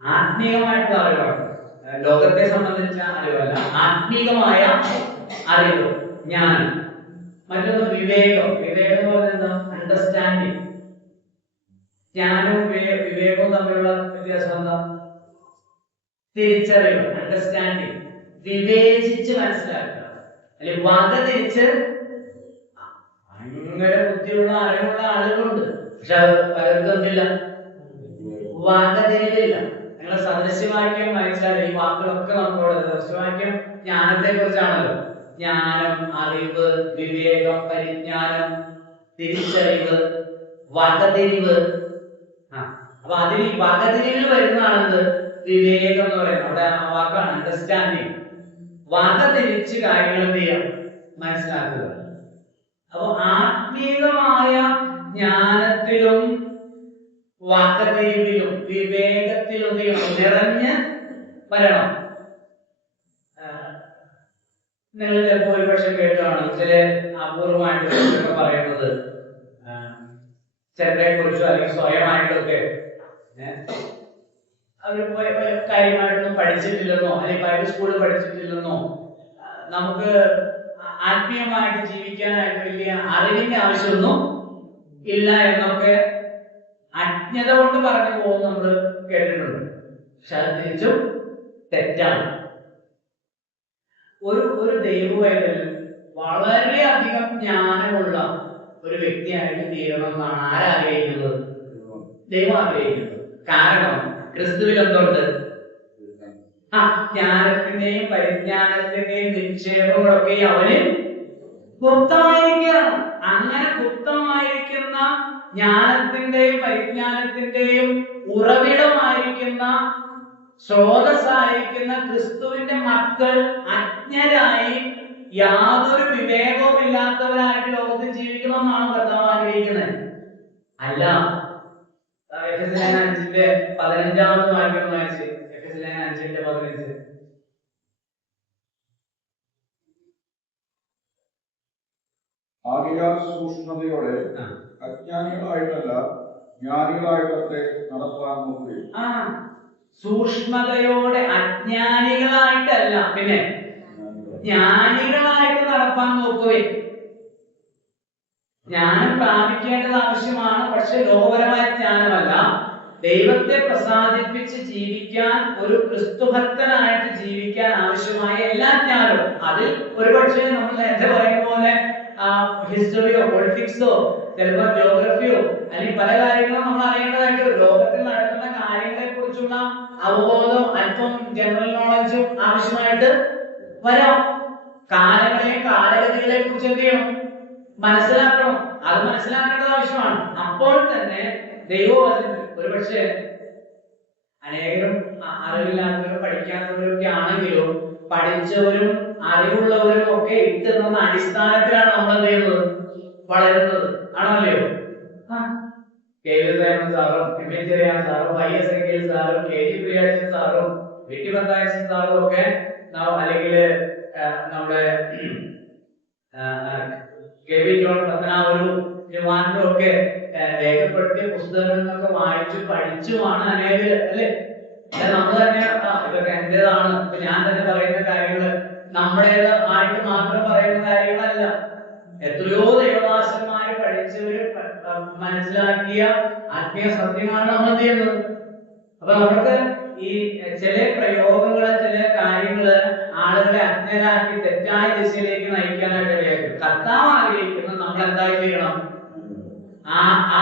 ആത്മീയമായിട്ടുള്ള അറിവാണ്. ലോകത്തെ സംബന്ധിച്ച അറിവല്ല, ആത്മീകമായ അറിവ്, ജ്ഞാനം. മറ്റൊന്ന് വിവേകം. വിവേകം എന്ന് പറയുന്നത് എന്താ? അണ്ടർസ്റ്റാൻഡിങ്. ജ്ഞാനവും വിവേകവും തമ്മിലുള്ള വ്യത്യാസം എന്താ? തിരിച്ചറിവ്, അണ്ടർസ്റ്റാൻഡിങ്. വിവേചിച്ച് മനസ്സിലാക്കുക, അല്ലെങ്കിൽ വകതിരിച്ച്. ഭയങ്കര ബുദ്ധിയുള്ള അറിവുള്ള ആളുകളുണ്ട്, പക്ഷെ പലർക്കും എന്തില്ല? വകതിരിവില്ല. നിങ്ങൾ സദൃശ്യവാക്യം വായിച്ചാൽ ഈ വാക്കുകളൊക്കെ നമുക്കോട് സദൃശ്യവാക്യം ജ്ഞാനത്തെ കുറിച്ചാണല്ലോ. ജ്ഞാനം, അറിവ്, വിവേകം, പരിജ്ഞാനം, തിരിച്ചറിവ്, വകതിരിവ്. അപ്പൊ അതിൽ ഈ വകതിരിവിൽ വരുന്നതാണെന്ത്? വിവേകം എന്ന് പറയുന്നത്. അവിടെ ആ വാക്കാണ് അണ്ടർസ്റ്റാൻഡിങ്. വകതിരിച്ച് കാര്യങ്ങൾ എന്ത് ചെയ്യാം? മനസ്സിലാക്കുക. അപ്പൊ ആത്മീകമായ ജ്ഞാനത്തിലും വകതിരിവിലും വിവേകത്തിലും നിറഞ്ഞ് വരണം. നിങ്ങൾ ചിലപ്പോൾ ഒരുപക്ഷെ കേട്ടാണ് ചില അപൂർവമായിട്ട് പറയുന്നത് ചിലരെ കുറിച്ചോ അല്ലെങ്കിൽ സ്വയമായിട്ടൊക്കെ അവര് കാര്യമായിട്ടൊന്നും പഠിച്ചിട്ടില്ലെന്നോ അല്ലെങ്കിൽ ബൈബിൾ സ്കൂളിൽ പഠിച്ചിട്ടില്ലെന്നോ നമുക്ക് ആത്മീയമായിട്ട് ജീവിക്കാനായിട്ട് വലിയ അറിവിന്റെ ആവശ്യമൊന്നും ഇല്ല എന്നൊക്കെ അജ്ഞത കൊണ്ട് പറഞ്ഞു പോകുന്ന നമ്മൾ കേട്ടിട്ടുണ്ട്. പക്ഷെ അത് തിരിച്ചും തെറ്റാണ്. ഒരു ദൈവവേദന വളരെയധികം ജ്ഞാനമുള്ള ഒരു വ്യക്തിയായിട്ട് തീരണം എന്നാണ് ആരാഗ്രഹിക്കുന്നത്? ദൈവം ആഗ്രഹിക്കുന്നത്. കാരണം ക്രിസ്തുവിൽ എന്തുണ്ട്? ജ്ഞാനത്തിന്റെയും പരിജ്ഞാനത്തിന്റെയും നിക്ഷേപങ്ങളൊക്കെ അവന് ഗുപ്തമായിരിക്കുകയാണ്. അങ്ങനെ ഗുപ്തമായിരിക്കുന്ന ജ്ഞാനത്തിന്റെയും പരിജ്ഞാനത്തിന്റെയും ഉറവിടമായിരിക്കുന്ന, സ്രോതസ്സായിരിക്കുന്ന ക്രിസ്തുവിന്റെ മക്കൾ അജ്ഞരായി യാതൊരു വിവേകവും ഇല്ലാത്തവരായിട്ട് ലോകത്തിൽ ജീവിക്കണമെന്നാണ് കർത്താവ് ആഗ്രഹിക്കുന്നത്. അല്ല. എഫെസ്യർ 5:15 വാക്യം വായിച്ച്. എഫെസ്യർ 5:15. ആകയാൽ സൂക്ഷ്മതയോടെ അജ്ഞാനികളായിട്ടല്ല ജ്ഞാനികളായിട്ടൊക്കെ നടപ്പാൻ നോക്കുകയും. സൂക്ഷ്മതയോടെ അജ്ഞാനികളായിട്ടല്ല, പിന്നെ ജ്ഞാനികളായിട്ട് നടപ്പാൻ നോക്കുകയും. ജ്ഞാനം പ്രാപിക്കേണ്ടത് ആവശ്യമാണ്, പക്ഷെ ലോകപരമായ ജ്ഞാനമല്ല. ദൈവത്തെ പ്രസാദിപ്പിച്ച് ജീവിക്കാൻ, ഒരു ക്രിസ്തുഭക്തനായിട്ട് ജീവിക്കാൻ ആവശ്യമായ എല്ലാ ജ്ഞാനവും. അതിൽ ഒരുപക്ഷെ നമ്മൾ നേരത്തെ പറയുന്ന പോലെ ഹിസ്റ്ററിയോ പൊളിറ്റിക്സോ ചിലപ്പോൾ ജോഗ്രഫിയോ അല്ലെങ്കിൽ പല കാര്യങ്ങളും നമ്മൾ അറിയേണ്ടതായിട്ട് ലോകത്തിൽ നടക്കുന്ന കാര്യങ്ങളെ കുറിച്ചുള്ള അവബോധം, അല്പം ജനറൽ നോളജും ആവശ്യമായിട്ട് വരാം. കാലങ്ങളെയും കാലഗതികളെ കുറിച്ച് എന്ത് ചെയ്യണം? മനസ്സിലാക്കണം. അത് മനസ്സിലാക്കേണ്ടത് ആവശ്യമാണ്. അപ്പോൾ തന്നെ ദൈവവചനത്തിൽ ഒരുപക്ഷെ അനേകരും അറിവില്ലാത്തവരും പഠിക്കാത്തവരും ഒക്കെ ആണെങ്കിലും പഠിച്ചവരും അറിവുള്ളവരും ഒക്കെ ഇട്ടുന്ന അടിസ്ഥാനത്തിലാണ് നമ്മൾ എന്ത് ചെയ്യുന്നത്, വളരുന്നത്. ആണോ അല്ലയോ? കെ വി സൈമൺ സാറും എം എ ചെറിയാൻ സാറും വൈ എസ് എ കെ സാറും കെ ജി പ്രിയാജൻ സാറും വി ടി ബത്തായസൻ സാറും ഒക്കെ അല്ലെങ്കിൽ നമ്മുടെ കെ വി ജോൺ പത്തനാപുരവും ജവാനും ഒക്കെ രേഖപ്പെടുത്തിയ പുസ്തകങ്ങളൊക്കെ വായിച്ചു പഠിച്ചുമാണ് അനേകര് അല്ലെ. നമ്മൾ തന്നെ ഇതൊക്കെ എന്റേതാണ്, ഇപ്പൊ ഞാൻ തന്നെ പറയുന്ന കാര്യങ്ങള് നമ്മുടേത് ആയിട്ട് മാത്രം പറയുന്ന കാര്യങ്ങളല്ല. എത്രയോ ദേവദാസന്മാര് പഠിച്ചവര് മനസ്സിലാക്കിയ ആത്മീയ സത്യമാണ് നമ്മൾ എന്ത് ചെയ്യുന്നത്. അപ്പൊ നമുക്ക് ഈ ചില പ്രയോഗങ്ങള് ചില കാര്യങ്ങള് ആളുകളെ അജ്ഞരാക്കി തെറ്റായ ദിശയിലേക്ക് നയിക്കാനായിട്ട് ഇടയാക്കും. കർത്താവ് ആഗ്രഹിക്കുന്നത് നമ്മൾ എന്തായി ചെയ്യണം?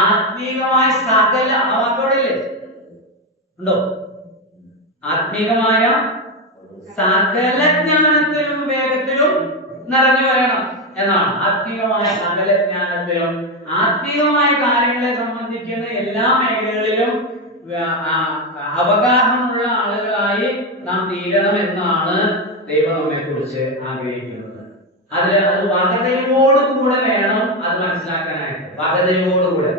ആത്മീകമായ സകല വാക്കോടില്ലേ ഉണ്ടോ? ആത്മീകമായ സകല ജ്ഞാനത്തിലും വേഗത്തിലും നിറഞ്ഞു വരണം എന്നാണ്. ആത്മീകമായ സകല ജ്ഞാനത്തിലും ആത്മീകമായ കാര്യങ്ങളെ സംബന്ധിക്കുന്ന എല്ലാ മേഖലകളിലും അവഗാഹമുള്ള ആളുകളായി നാം തീരണം എന്നാണ് ദൈവം നമ്മെ കുറിച്ച് ആഗ്രഹിക്കുന്നത്. അത് വകതിരിവോടുകൂടെ വേണം അത് മനസ്സിലാക്കാനായിട്ട്. വകതിരിവോടുകൂടെ.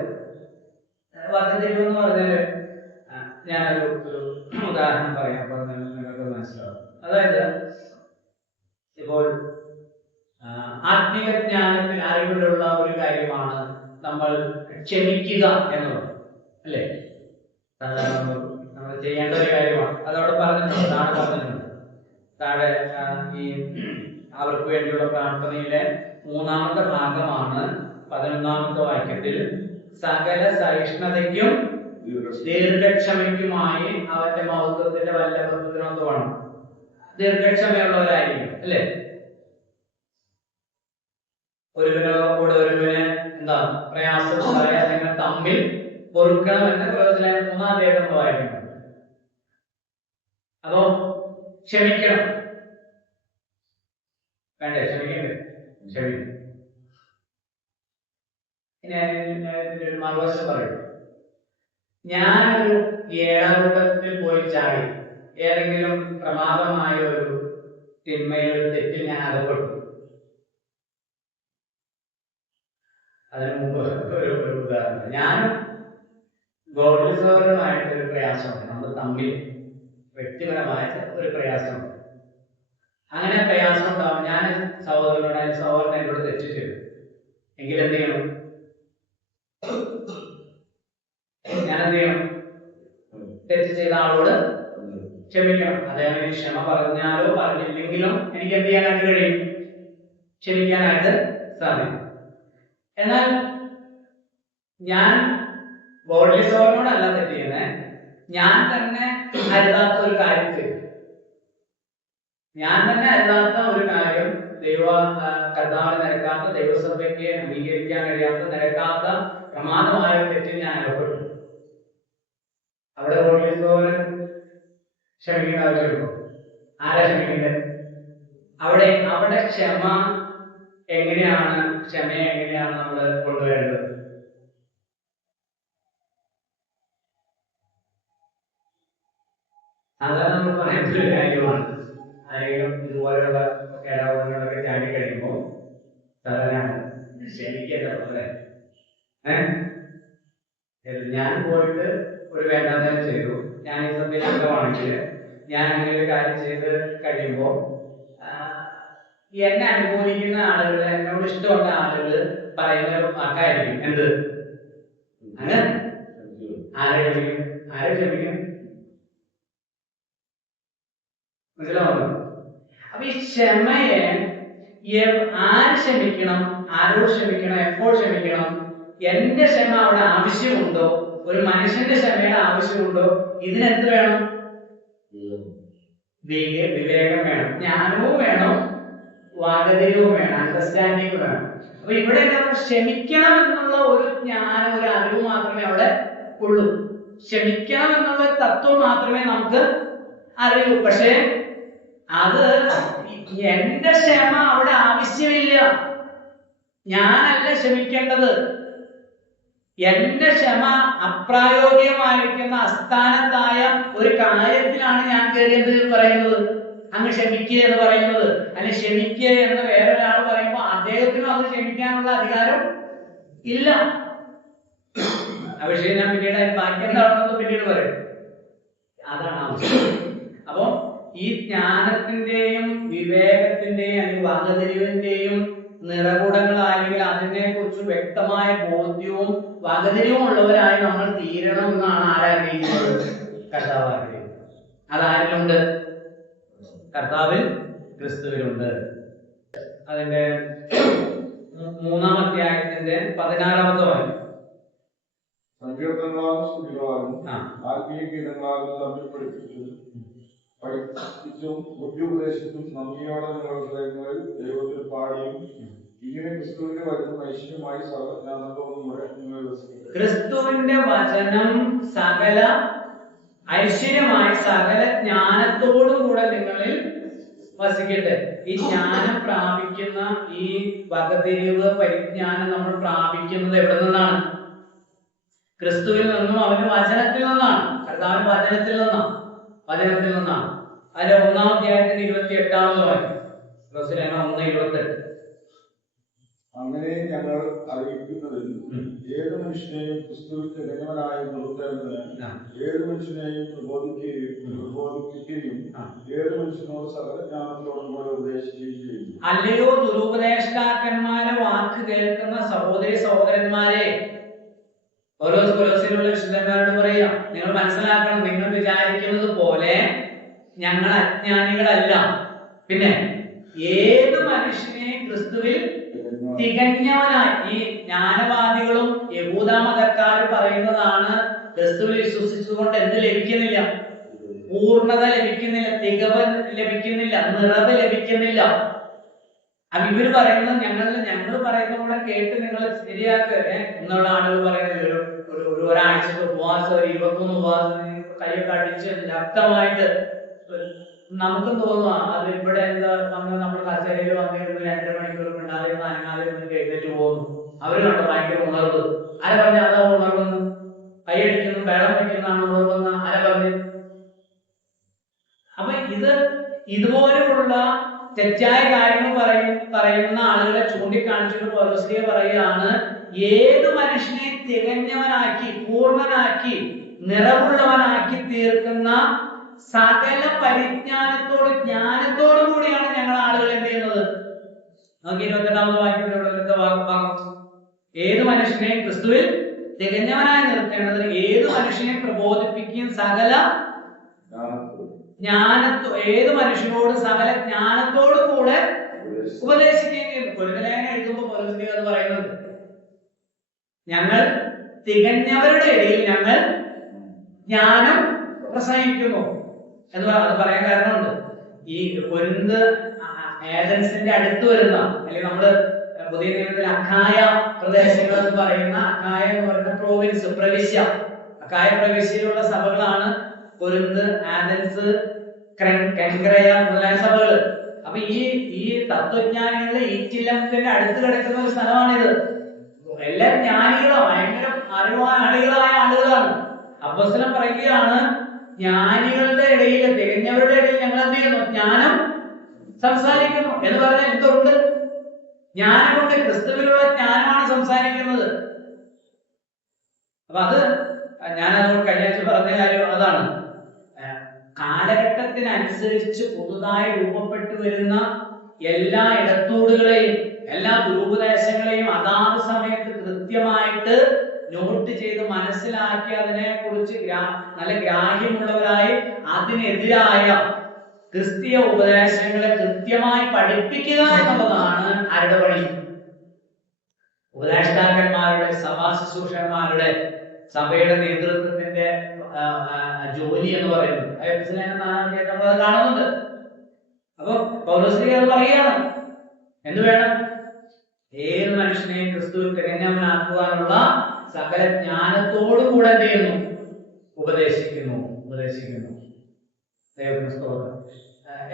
വകതിരിവ് എന്ന് പറഞ്ഞാല് ഞാനൊരു ഉദാഹരണം പറയാം, അപ്പൊ നിങ്ങൾക്ക് മനസ്സിലാവും. അതായത് ഇപ്പോൾ ആത്മീക ജ്ഞാനത്തിൽ അറിവിലുള്ള ഒരു കാര്യമാണ് നമ്മൾ ക്ഷമിക്കുക എന്നുള്ളത് അല്ലേ. നമ്മൾ ചെയ്യേണ്ട ഒരു കാര്യമാണ്. അതവിടെ പറഞ്ഞിട്ടുണ്ട്, താഴെ പറഞ്ഞിട്ടുണ്ട്. താഴെ ഈ അവർക്ക് വേണ്ടിയുള്ള പ്രാർത്ഥനയിലെ 3-ാമത്തെ ഭാഗമാണ് 11-ാമത്തെ വാക്യത്തിൽ. സകല സഹിഷ്ണുതയ്ക്കും ദീർഘക്ഷമയ്ക്കുമായി അവന്റെ മഹത്വത്തിന്റെ വല്ലഭത്തിനൊക്കെ വേണം. ദീർഘക്ഷമയുള്ളവരായിരിക്കും അല്ലേ. ഒരുവനോട് ഒരുവന് എന്താ പ്രയാസമുണ്ടായ നിങ്ങൾ തമ്മിൽ പൊറുക്കണമെന്ന് പ്രവചനം 3-ാം അധ്യായം വായിക്കുന്നു. അപ്പോ ക്ഷമിക്കണം. വേണ്ടേ? ക്ഷമിക്കണ്ടേ? ക്ഷമിക്കണം. ഇനി ഒരു മറുവശം പറയും. ഞാനൊരു ഏഴാകൂട്ടത്തിൽ പോയി ചാടി ഏതെങ്കിലും പ്രമാദമായ ഒരു തിന്മയിൽ ഒരു തെറ്റിൽ ഞാൻ അകപ്പെട്ടു. അതിനു മുമ്പ് ഒരു ഉദാഹരണം, ഞാനും ഗോഡ്ലിസോറുമായിട്ടൊരു പ്രയാസമുണ്ട്. നമ്മൾ തമ്മിൽ വ്യക്തിപരമായ ഒരു പ്രയാസമുണ്ട്. അങ്ങനെ പ്രയാസം ഉണ്ടാവും. ഞാൻ സഹോദരനോട് സഹോദരൻ എന്നോട് തെറ്റ് ചെയ്തു എങ്കിൽ എന്ത് ചെയ്യണം? ഞാൻ എന്ത് ചെയ്യണം? തെറ്റ് ചെയ്ത ആളോട് ക്ഷമിക്കണം. അദ്ദേഹം ക്ഷമ പറഞ്ഞാലോ പറഞ്ഞില്ലെങ്കിലും എനിക്ക് എന്ത് ചെയ്യാനായിട്ട് കഴിയും? ക്ഷമിക്കാനായിട്ട് സാധിക്കും. എന്നാൽ ഞാൻ ഗോഡ്ലിസോറിനോടല്ല തെറ്റ് ചെയ്യുന്നത്. ഞാൻ തന്നെ അരുതാത്ത ഒരു കാര്യം ചെയ്തു. ഞാൻ തന്നെ അരുതാത്ത ഒരു കാര്യം, കർത്താവിന് നിരക്കാത്ത, ദൈവസഭയ്ക്ക് അംഗീകരിക്കാൻ കഴിയാത്ത, നിരക്കാത്ത പ്രമാദമായ തെറ്റിൽ ഞാൻ അകപ്പെട്ടു. അവിടെ ഗോഡ്ലിസോറൻ ക്ഷമിക്കേണ്ട ആവശ്യമുണ്ടോ? ആരാ ക്ഷമിക്കേണ്ടത്? അവിടെ ക്ഷമയെ എങ്ങനെയാണ് നമ്മൾ കൊണ്ടുവരേണ്ടത്? സാധാരണ നമ്മൾ പറയുന്ന ഒരു കാര്യമാണ്, ആരെങ്കിലും ഇതുപോലെയുള്ള ഇടപെടലുകളൊക്കെ ചാടി കഴിയുമ്പോൾ സാധാരണ ക്ഷമിക്കേണ്ടതല്ലേ. ഞാൻ പോയിട്ട് ഒരു വേണ്ടാതെ ചെയ്തു, ഞാൻ ഈ സഭയിൽ അംഗമാണെങ്കിൽ ഞാൻ അങ്ങനെ ഒരു കാര്യം ചെയ്ത് കഴിയുമ്പോൾ എന്നെ അനുകൂലിക്കുന്ന ആളുകൾ, എന്നോട് ഇഷ്ടമുള്ള ആളുകൾ പറയുന്ന ഒരു വാക്കായിരിക്കും എന്ത്? ആരെ ക്ഷമിക്കും? മനസ്സിലാവുന്നു? അപ്പൊ ഈ ക്ഷമയെ ആര് ക്ഷമിക്കണം, ആരോട് ക്ഷമിക്കണം, എപ്പോൾ ക്ഷമിക്കണം? എന്റെ ക്ഷമ അവിടെ ആവശ്യമുണ്ടോ? ഒരു മനുഷ്യന്റെ ക്ഷമയുടെ ആവശ്യമുണ്ടോ? ഇതിനെന്ത് വേണം? വിവേകം വേണം, ജ്ഞാനവും വേണം, വാഗതികവും വേണം, അണ്ടർസ്റ്റാൻഡിങ് വേണം. അപ്പൊ ഇവിടെ ക്ഷമിക്കണം എന്നുള്ള ഒരു ജ്ഞാനം, ഒരു അറിവ് മാത്രമേ അവിടെ ഉള്ളൂ. ക്ഷമിക്കണം എന്നുള്ള തത്വം മാത്രമേ നമുക്ക് അറിയൂ. പക്ഷെ അത് എന്റെ ക്ഷമ അവിടെ ആവശ്യമില്ല. ഞാനല്ല ക്ഷമിക്കേണ്ടത്. എന്റെ ക്ഷമ അപ്രായോഗികമായിരിക്കുന്ന അസ്ഥാനത്തായ ഒരു കാര്യത്തിലാണ് ഞാൻ കയറിയത് പറയുന്നത്. അങ്ങ് ക്ഷമിക്കുക എന്ന് പറയുന്നത്, അല്ലെങ്കിൽ ക്ഷമിക്കുക എന്ന് വേറൊരാൾ പറയുമ്പോൾ അദ്ദേഹത്തിനും അത് ക്ഷമിക്കാനുള്ള അധികാരം ഇല്ല. ആ വിഷയം ഞാൻ പിന്നീട് ബാക്കി എന്താണെന്ന് പിന്നീട് പറയും. അതാണ് ആവശ്യം. അപ്പൊ ഈ ജ്ഞാനത്തിന്റെയും വിവേകത്തിന്റെയും അല്ലെങ്കിൽ വകതിരിവിന്റെയും നിറകുടങ്ങളായെങ്കിൽ അതിനെ കുറിച്ച് വ്യക്തമായ ബോധ്യവും വകതിരിവും ഉള്ളവരായി നമ്മൾ തീരണം എന്നാണ് ആരാഗ്രഹിക്കുന്നത്? കർത്താവ് ആഗ്രഹിക്കുന്നത്. അതാരിലുണ്ട്? കർത്താവിൽ, ക്രിസ്തുവിലുണ്ട്. അതിന്റെ 3-ാം അധ്യായത്തിന്റെ 16-ാമത്തെ വാക്യം. സങ്കീർത്തനങ്ങളാലും സ്തുതികളാലും ആത്മീയ ഗീതങ്ങളാലും തമ്മിൽ പഠിപ്പിച്ചും ബുദ്ധിയുപദേശിച്ചും നന്ദിയോടെ നിങ്ങളുടെ ഹൃദയങ്ങളിൽ ദൈവത്തിൽ പാടിയും ഇങ്ങനെ ക്രിസ്തുവിന്റെ വചനം ഐശ്വര്യമായി സർവജ്ഞാനത്തോടും കൂടെ നിങ്ങൾ വസിക്കട്ടെ. ക്രിസ്തുവിന്റെ വചനം സകല ഐശ്വര്യമായി സകല ജ്ഞാനത്തോടും കൂടെ നിങ്ങളിൽ വസിക്കട്ടെ. ഈ ജ്ഞാനം പ്രാപിക്കുന്ന, ഈ വകതിരിവ് പരിജ്ഞാനം നമ്മൾ പ്രാപിക്കുന്നത് എവിടെ നിന്നാണ്? ക്രിസ്തുവിൽ നിന്നും അവന്റെ വചനത്തിൽ നിന്നാണ്. കർത്താവിന്റെ വചനത്തിൽ നിന്നാണ്. അതിന്റെ 1-ാം അധ്യായത്തിന്റെ 28-ാമത്തെ വാക്യം. 1:28. അങ്ങനെ ഞങ്ങൾ അറിയിക്കുന്നതിൽ ഏത് മനുഷ്യനെയും ക്രിസ്തുവിൽ തികഞ്ഞവനായി നിർത്തേണ്ടതിന് ഏത് മനുഷ്യനെയും പ്രബോധിപ്പിക്കുകയും ഏത് മനുഷ്യനോട് സകലജ്ഞാനത്തോടും കൂടെ ഉപദേശിക്കുകയും ചെയ്യുന്നു. അല്ലയോ ദുരുപദേഷ്ടാക്കന്മാരെ വാക്ക് കേൾക്കുന്ന സഹോദരി സഹോദരന്മാരെ, ഓരോ കൊലോസിലുള്ള വിശുദ്ധന്മാരോട് പറയാം, നിങ്ങൾ മനസ്സിലാക്കണം, നിങ്ങൾ വിചാരിക്കുന്നത് പോലെ ഞങ്ങൾ അജ്ഞാനികളല്ല. പിന്നെ ഏത് മനുഷ്യനെ ക്രിസ്തുവിൽ തികഞ്ഞവനായി, ഈ ജ്ഞാനവാദികളും യഹൂദമതക്കാരും പറയുന്നതാണ് ക്രിസ്തുവിൽ വിശ്വസിച്ചുകൊണ്ട് എന്ത് ലഭിക്കുന്നില്ല? പൂർണ്ണത ലഭിക്കുന്നില്ല, തികവ് ലഭിക്കുന്നില്ല, നിറവ് ലഭിക്കുന്നില്ല. അപ്പൊ ഇവര് പറയുന്നത് ഞങ്ങൾ പറയുന്ന കൂടെ കേട്ട് നിങ്ങൾ ശരിയാക്കുക എന്നുള്ള ആളുകൾ പറയുന്നത് ഒരാഴ്ചത്തെ ഉപവാസം, 21 ഉപവാസം കൈയൊക്കെ അടിച്ച് ശക്തമായിട്ട് നമുക്കും തോന്നുക അത് ഇവിടെ എന്താ വന്ന് നമ്മൾ കസേരയിൽ വന്നിരുന്ന് 2 മണിക്കൂർ ഉണ്ടാകുന്ന അനങ്ങാതെ എഴുന്നേറ്റ് പോകുന്നു. അവര് കണ്ടോ ഭയങ്കര ഉണർവ്. ആരെ പറഞ്ഞ അതാ ഉണർവെന്ന്? കൈയടിക്കുന്നു, വെള്ളം വയ്ക്കുന്നതാണ് ഉണർവെന്ന് ആരെ പറഞ്ഞു? അപ്പൊ ഇതുപോലെയുള്ള തെറ്റായ കാര്യങ്ങൾ പറയുന്ന ആളുകളെ ചൂണ്ടിക്കാണിച്ചുകൊണ്ട് പൗലോസ് പറയുകയാണ്, ഏത് മനുഷ്യനെ തികഞ്ഞവനാക്കി, പൂർണ്ണനാക്കി, നിറവുള്ളവനാക്കി തീർക്കുന്ന സകല പരിജ്ഞാനത്തോടും ജ്ഞാനത്തോടും കൂടിയാണ് ഞങ്ങൾ ആളുകൾ എന്ത് ചെയ്യുന്നത്? നമുക്ക് 28-ാമത്തെ വാക്യത്തിലുള്ള ഭാഗം, ഏത് മനുഷ്യനെയും ക്രിസ്തുവിൽ തികഞ്ഞവനായി നിർത്തേണ്ടത് ഏത് മനുഷ്യനെ പ്രബോധിപ്പിക്കുകയും സകല ഏത് മനുഷ്യനോട് സകല ജ്ഞാനത്തോടും കൂടെ ഉപദേശിക്കുകയും ചെയ്യുന്നു. കൊരിന്ത്യലേഖനം എഴുതുമ്പോൾ പൗലോസ് അത് പറയുന്നുണ്ട്, ഞങ്ങൾ തികഞ്ഞവരുടെ ഇടയിൽ ഞങ്ങൾ ജ്ഞാനം പ്രസംഗിക്കുന്നു എന്ന് അത് പറയാൻ കാരണമുണ്ട്. ഈ കൊരിന്ത് ഏഥൻസിന്റെ അടുത്ത് വരുന്ന, അല്ലെങ്കിൽ നമ്മള് പുതിയ നിയമത്തിൽ അഖായ പ്രദേശങ്ങൾ എന്ന് പറയുന്ന, അഖായ എന്ന് പറയുന്ന പ്രവിശ്യ, അഖായ പ്രവിശ്യയിലുള്ള സഭകളാണ് കൊരിന്ത്, ആഥൻസ്, കെൻക്രയ മുതലായ സഭകൾ. അപ്പൊ ഈ തത്വജ്ഞാനികളുടെ ഈറ്റില്ലത്തിന്റെ അടുത്ത് കിടക്കുന്ന ഒരു സ്ഥലമാണിത്. എല്ലാ ജ്ഞാനികളും ഭയങ്കര അറിവാളികളായ ആളുകളാണ്. അപ്പോസ്തലൻ പറയുകയാണ്, ജ്ഞാനികളുടെ ഇടയിൽ, തികഞ്ഞവരുടെ ഇടയിൽ ഞങ്ങൾ എന്ത് ചെയ്യുന്നു? ജ്ഞാനം സംസാരിക്കുന്നു എന്ന് പറഞ്ഞാൽ എന്തുണ്ട്? ജ്ഞാനമുണ്ട്, ക്രിസ്തുവിലുള്ള ജ്ഞാനമാണ് സംസാരിക്കുന്നത്. അപ്പൊ അത് ഞാനത് കഴിഞ്ഞ ആഴ്ച പറഞ്ഞ കാര്യം അതാണ്. കാലഘട്ടത്തിനനുസരിച്ച് പുതുതായി രൂപപ്പെട്ടു വരുന്ന എല്ലാ ഇടത്തൂടുകളെയും എല്ലാ ദുരുപദേശങ്ങളെയും അതാത് സമയത്ത് കൃത്യമായിട്ട് നോട്ട് ചെയ്ത് മനസ്സിലാക്കി അതിനെ കുറിച്ച് നല്ല ഗ്രാഹ്യമുള്ളവരായി അതിനെതിരായ ക്രിസ്തീയ ഉപദേശങ്ങളെ കൃത്യമായി പഠിപ്പിക്കുക എന്നുള്ളതാണ് ആരുടെ പണി? ഉപദേഷ്ടാക്കന്മാരുടെ, സഭാ ശുശ്രൂഷകന്മാരുടെ, സഭയുടെ നേതൃത്വത്തിന്റെ ജോലി എന്ന് പറയുന്നത്. നമ്മളത് കാണുന്നുണ്ട്. അപ്പൊ പൗലോസ് അത് പറയുകയാണ്, എന്ത് വേണം? ഏത് മനുഷ്യനെയും ക്രിസ്തുവിൽ തികഞ്ഞവനാക്കുവാനുള്ള സകല ജ്ഞാനത്തോടും കൂടെ എന്ത് ചെയ്യുന്നു? ഉപദേശിക്കുന്നു. ദൈവത്തിന് സ്തോത്രം.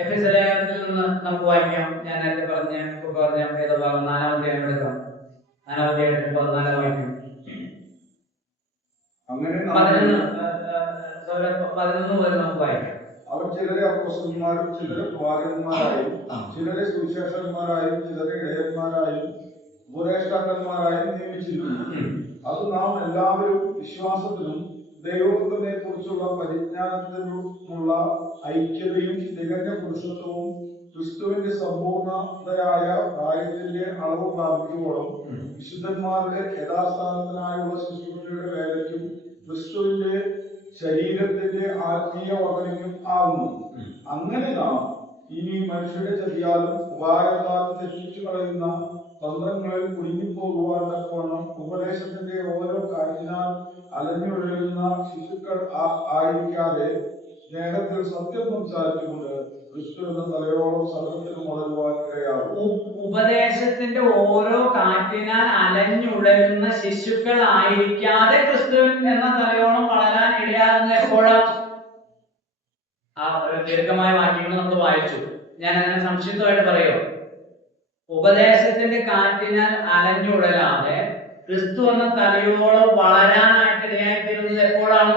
എഫെസ്യ ലേഖനത്തിൽ നിന്ന് നമുക്ക് വായിക്കാം. ഞാൻ നേരത്തെ പറഞ്ഞ വേദഭാഗം 4-ാം അധ്യായം എടുക്കാം. 4-ാം അധ്യായത്തിൽ 14-ാം വാക്യം. അങ്ങനെ 11 മുതൽ നമുക്ക് വായിക്കാം. അവർ ചിലരെ അപ്പോസ്തലന്മാരും ചിലരെ പ്രവാചകന്മാരായും ചിലരെ സുവിശേഷകന്മാരായും ചിലരെ ഇടയന്മാരായും ഉപദേഷ്ടാക്കന്മാരായും നിയമിച്ചിരിക്കുന്നു. അത് നാം എല്ലാവരും വിശ്വാസത്തിലും ദൈവത്തിനെ കുറിച്ചുള്ള പരിജ്ഞാനത്തിനുമുള്ള ഐക്യതയും തികഞ്ഞ പുരുഷത്വവും ക്രിസ്തുവിന്റെ സമ്പൂർണതയായ പ്രായത്തിന്റെ അളവ് പ്രാപിക്കുവോളം വിശുദ്ധന്മാരുടെ യഥാസ്ഥാനത്തിനായുള്ള ശുശ്രൂഷയുടെ വേലയ്ക്കും ക്രിസ്തുവിന്റെ ശരീരത്തിന്റെ ആത്മീയ വർധനയ്ക്കും ആകുന്നു. അങ്ങനെ നാം ഇനി മനുഷ്യരുടെ ചതിയാലും ഉപായത്താലും തെറ്റിച്ചു കളയുന്ന തന്ത്രങ്ങളിൽ കുടുങ്ങിപ്പോകുവാൻ തക്കവണ്ണം ഉപദേശത്തിന്റെ ഓരോ കാര്യത്തിനാൽ അലഞ്ഞുഴലുന്ന ശിശുക്കൾ ആയിരിക്കാതെ സ്നേഹത്തിൽ സത്യം സംസാരിച്ചുകൊണ്ട് ക്രിസ്തു എന്ന തലയോളം സകലത്തിലും വളരുവാൻ ഇടയാകും. ഉപദേശത്തിന്റെ ഓരോ കാറ്റിനാൽ അലഞ്ഞുഴലുന്ന ശിശുക്കൾ ആയിരിക്കാതെ ക്രിസ്തു എന്ന തലയോളം വളരാൻ ഇടയാകുന്ന എപ്പോഴാണ്? ആ ദീർഘമായ വാക്യങ്ങൾ നമ്മൾ വായിച്ചു. ഞാൻ അതിനെ സംക്ഷിപ്തമായിട്ട് പറയുമോ? ഉപദേശത്തിന്റെ കാറ്റിനാൽ അലഞ്ഞുഴലാതെ ക്രിസ്തു എന്ന തലയോളം വളരാനായിട്ട് ഇടയായിത്തീരുന്നത് എപ്പോഴാണ്?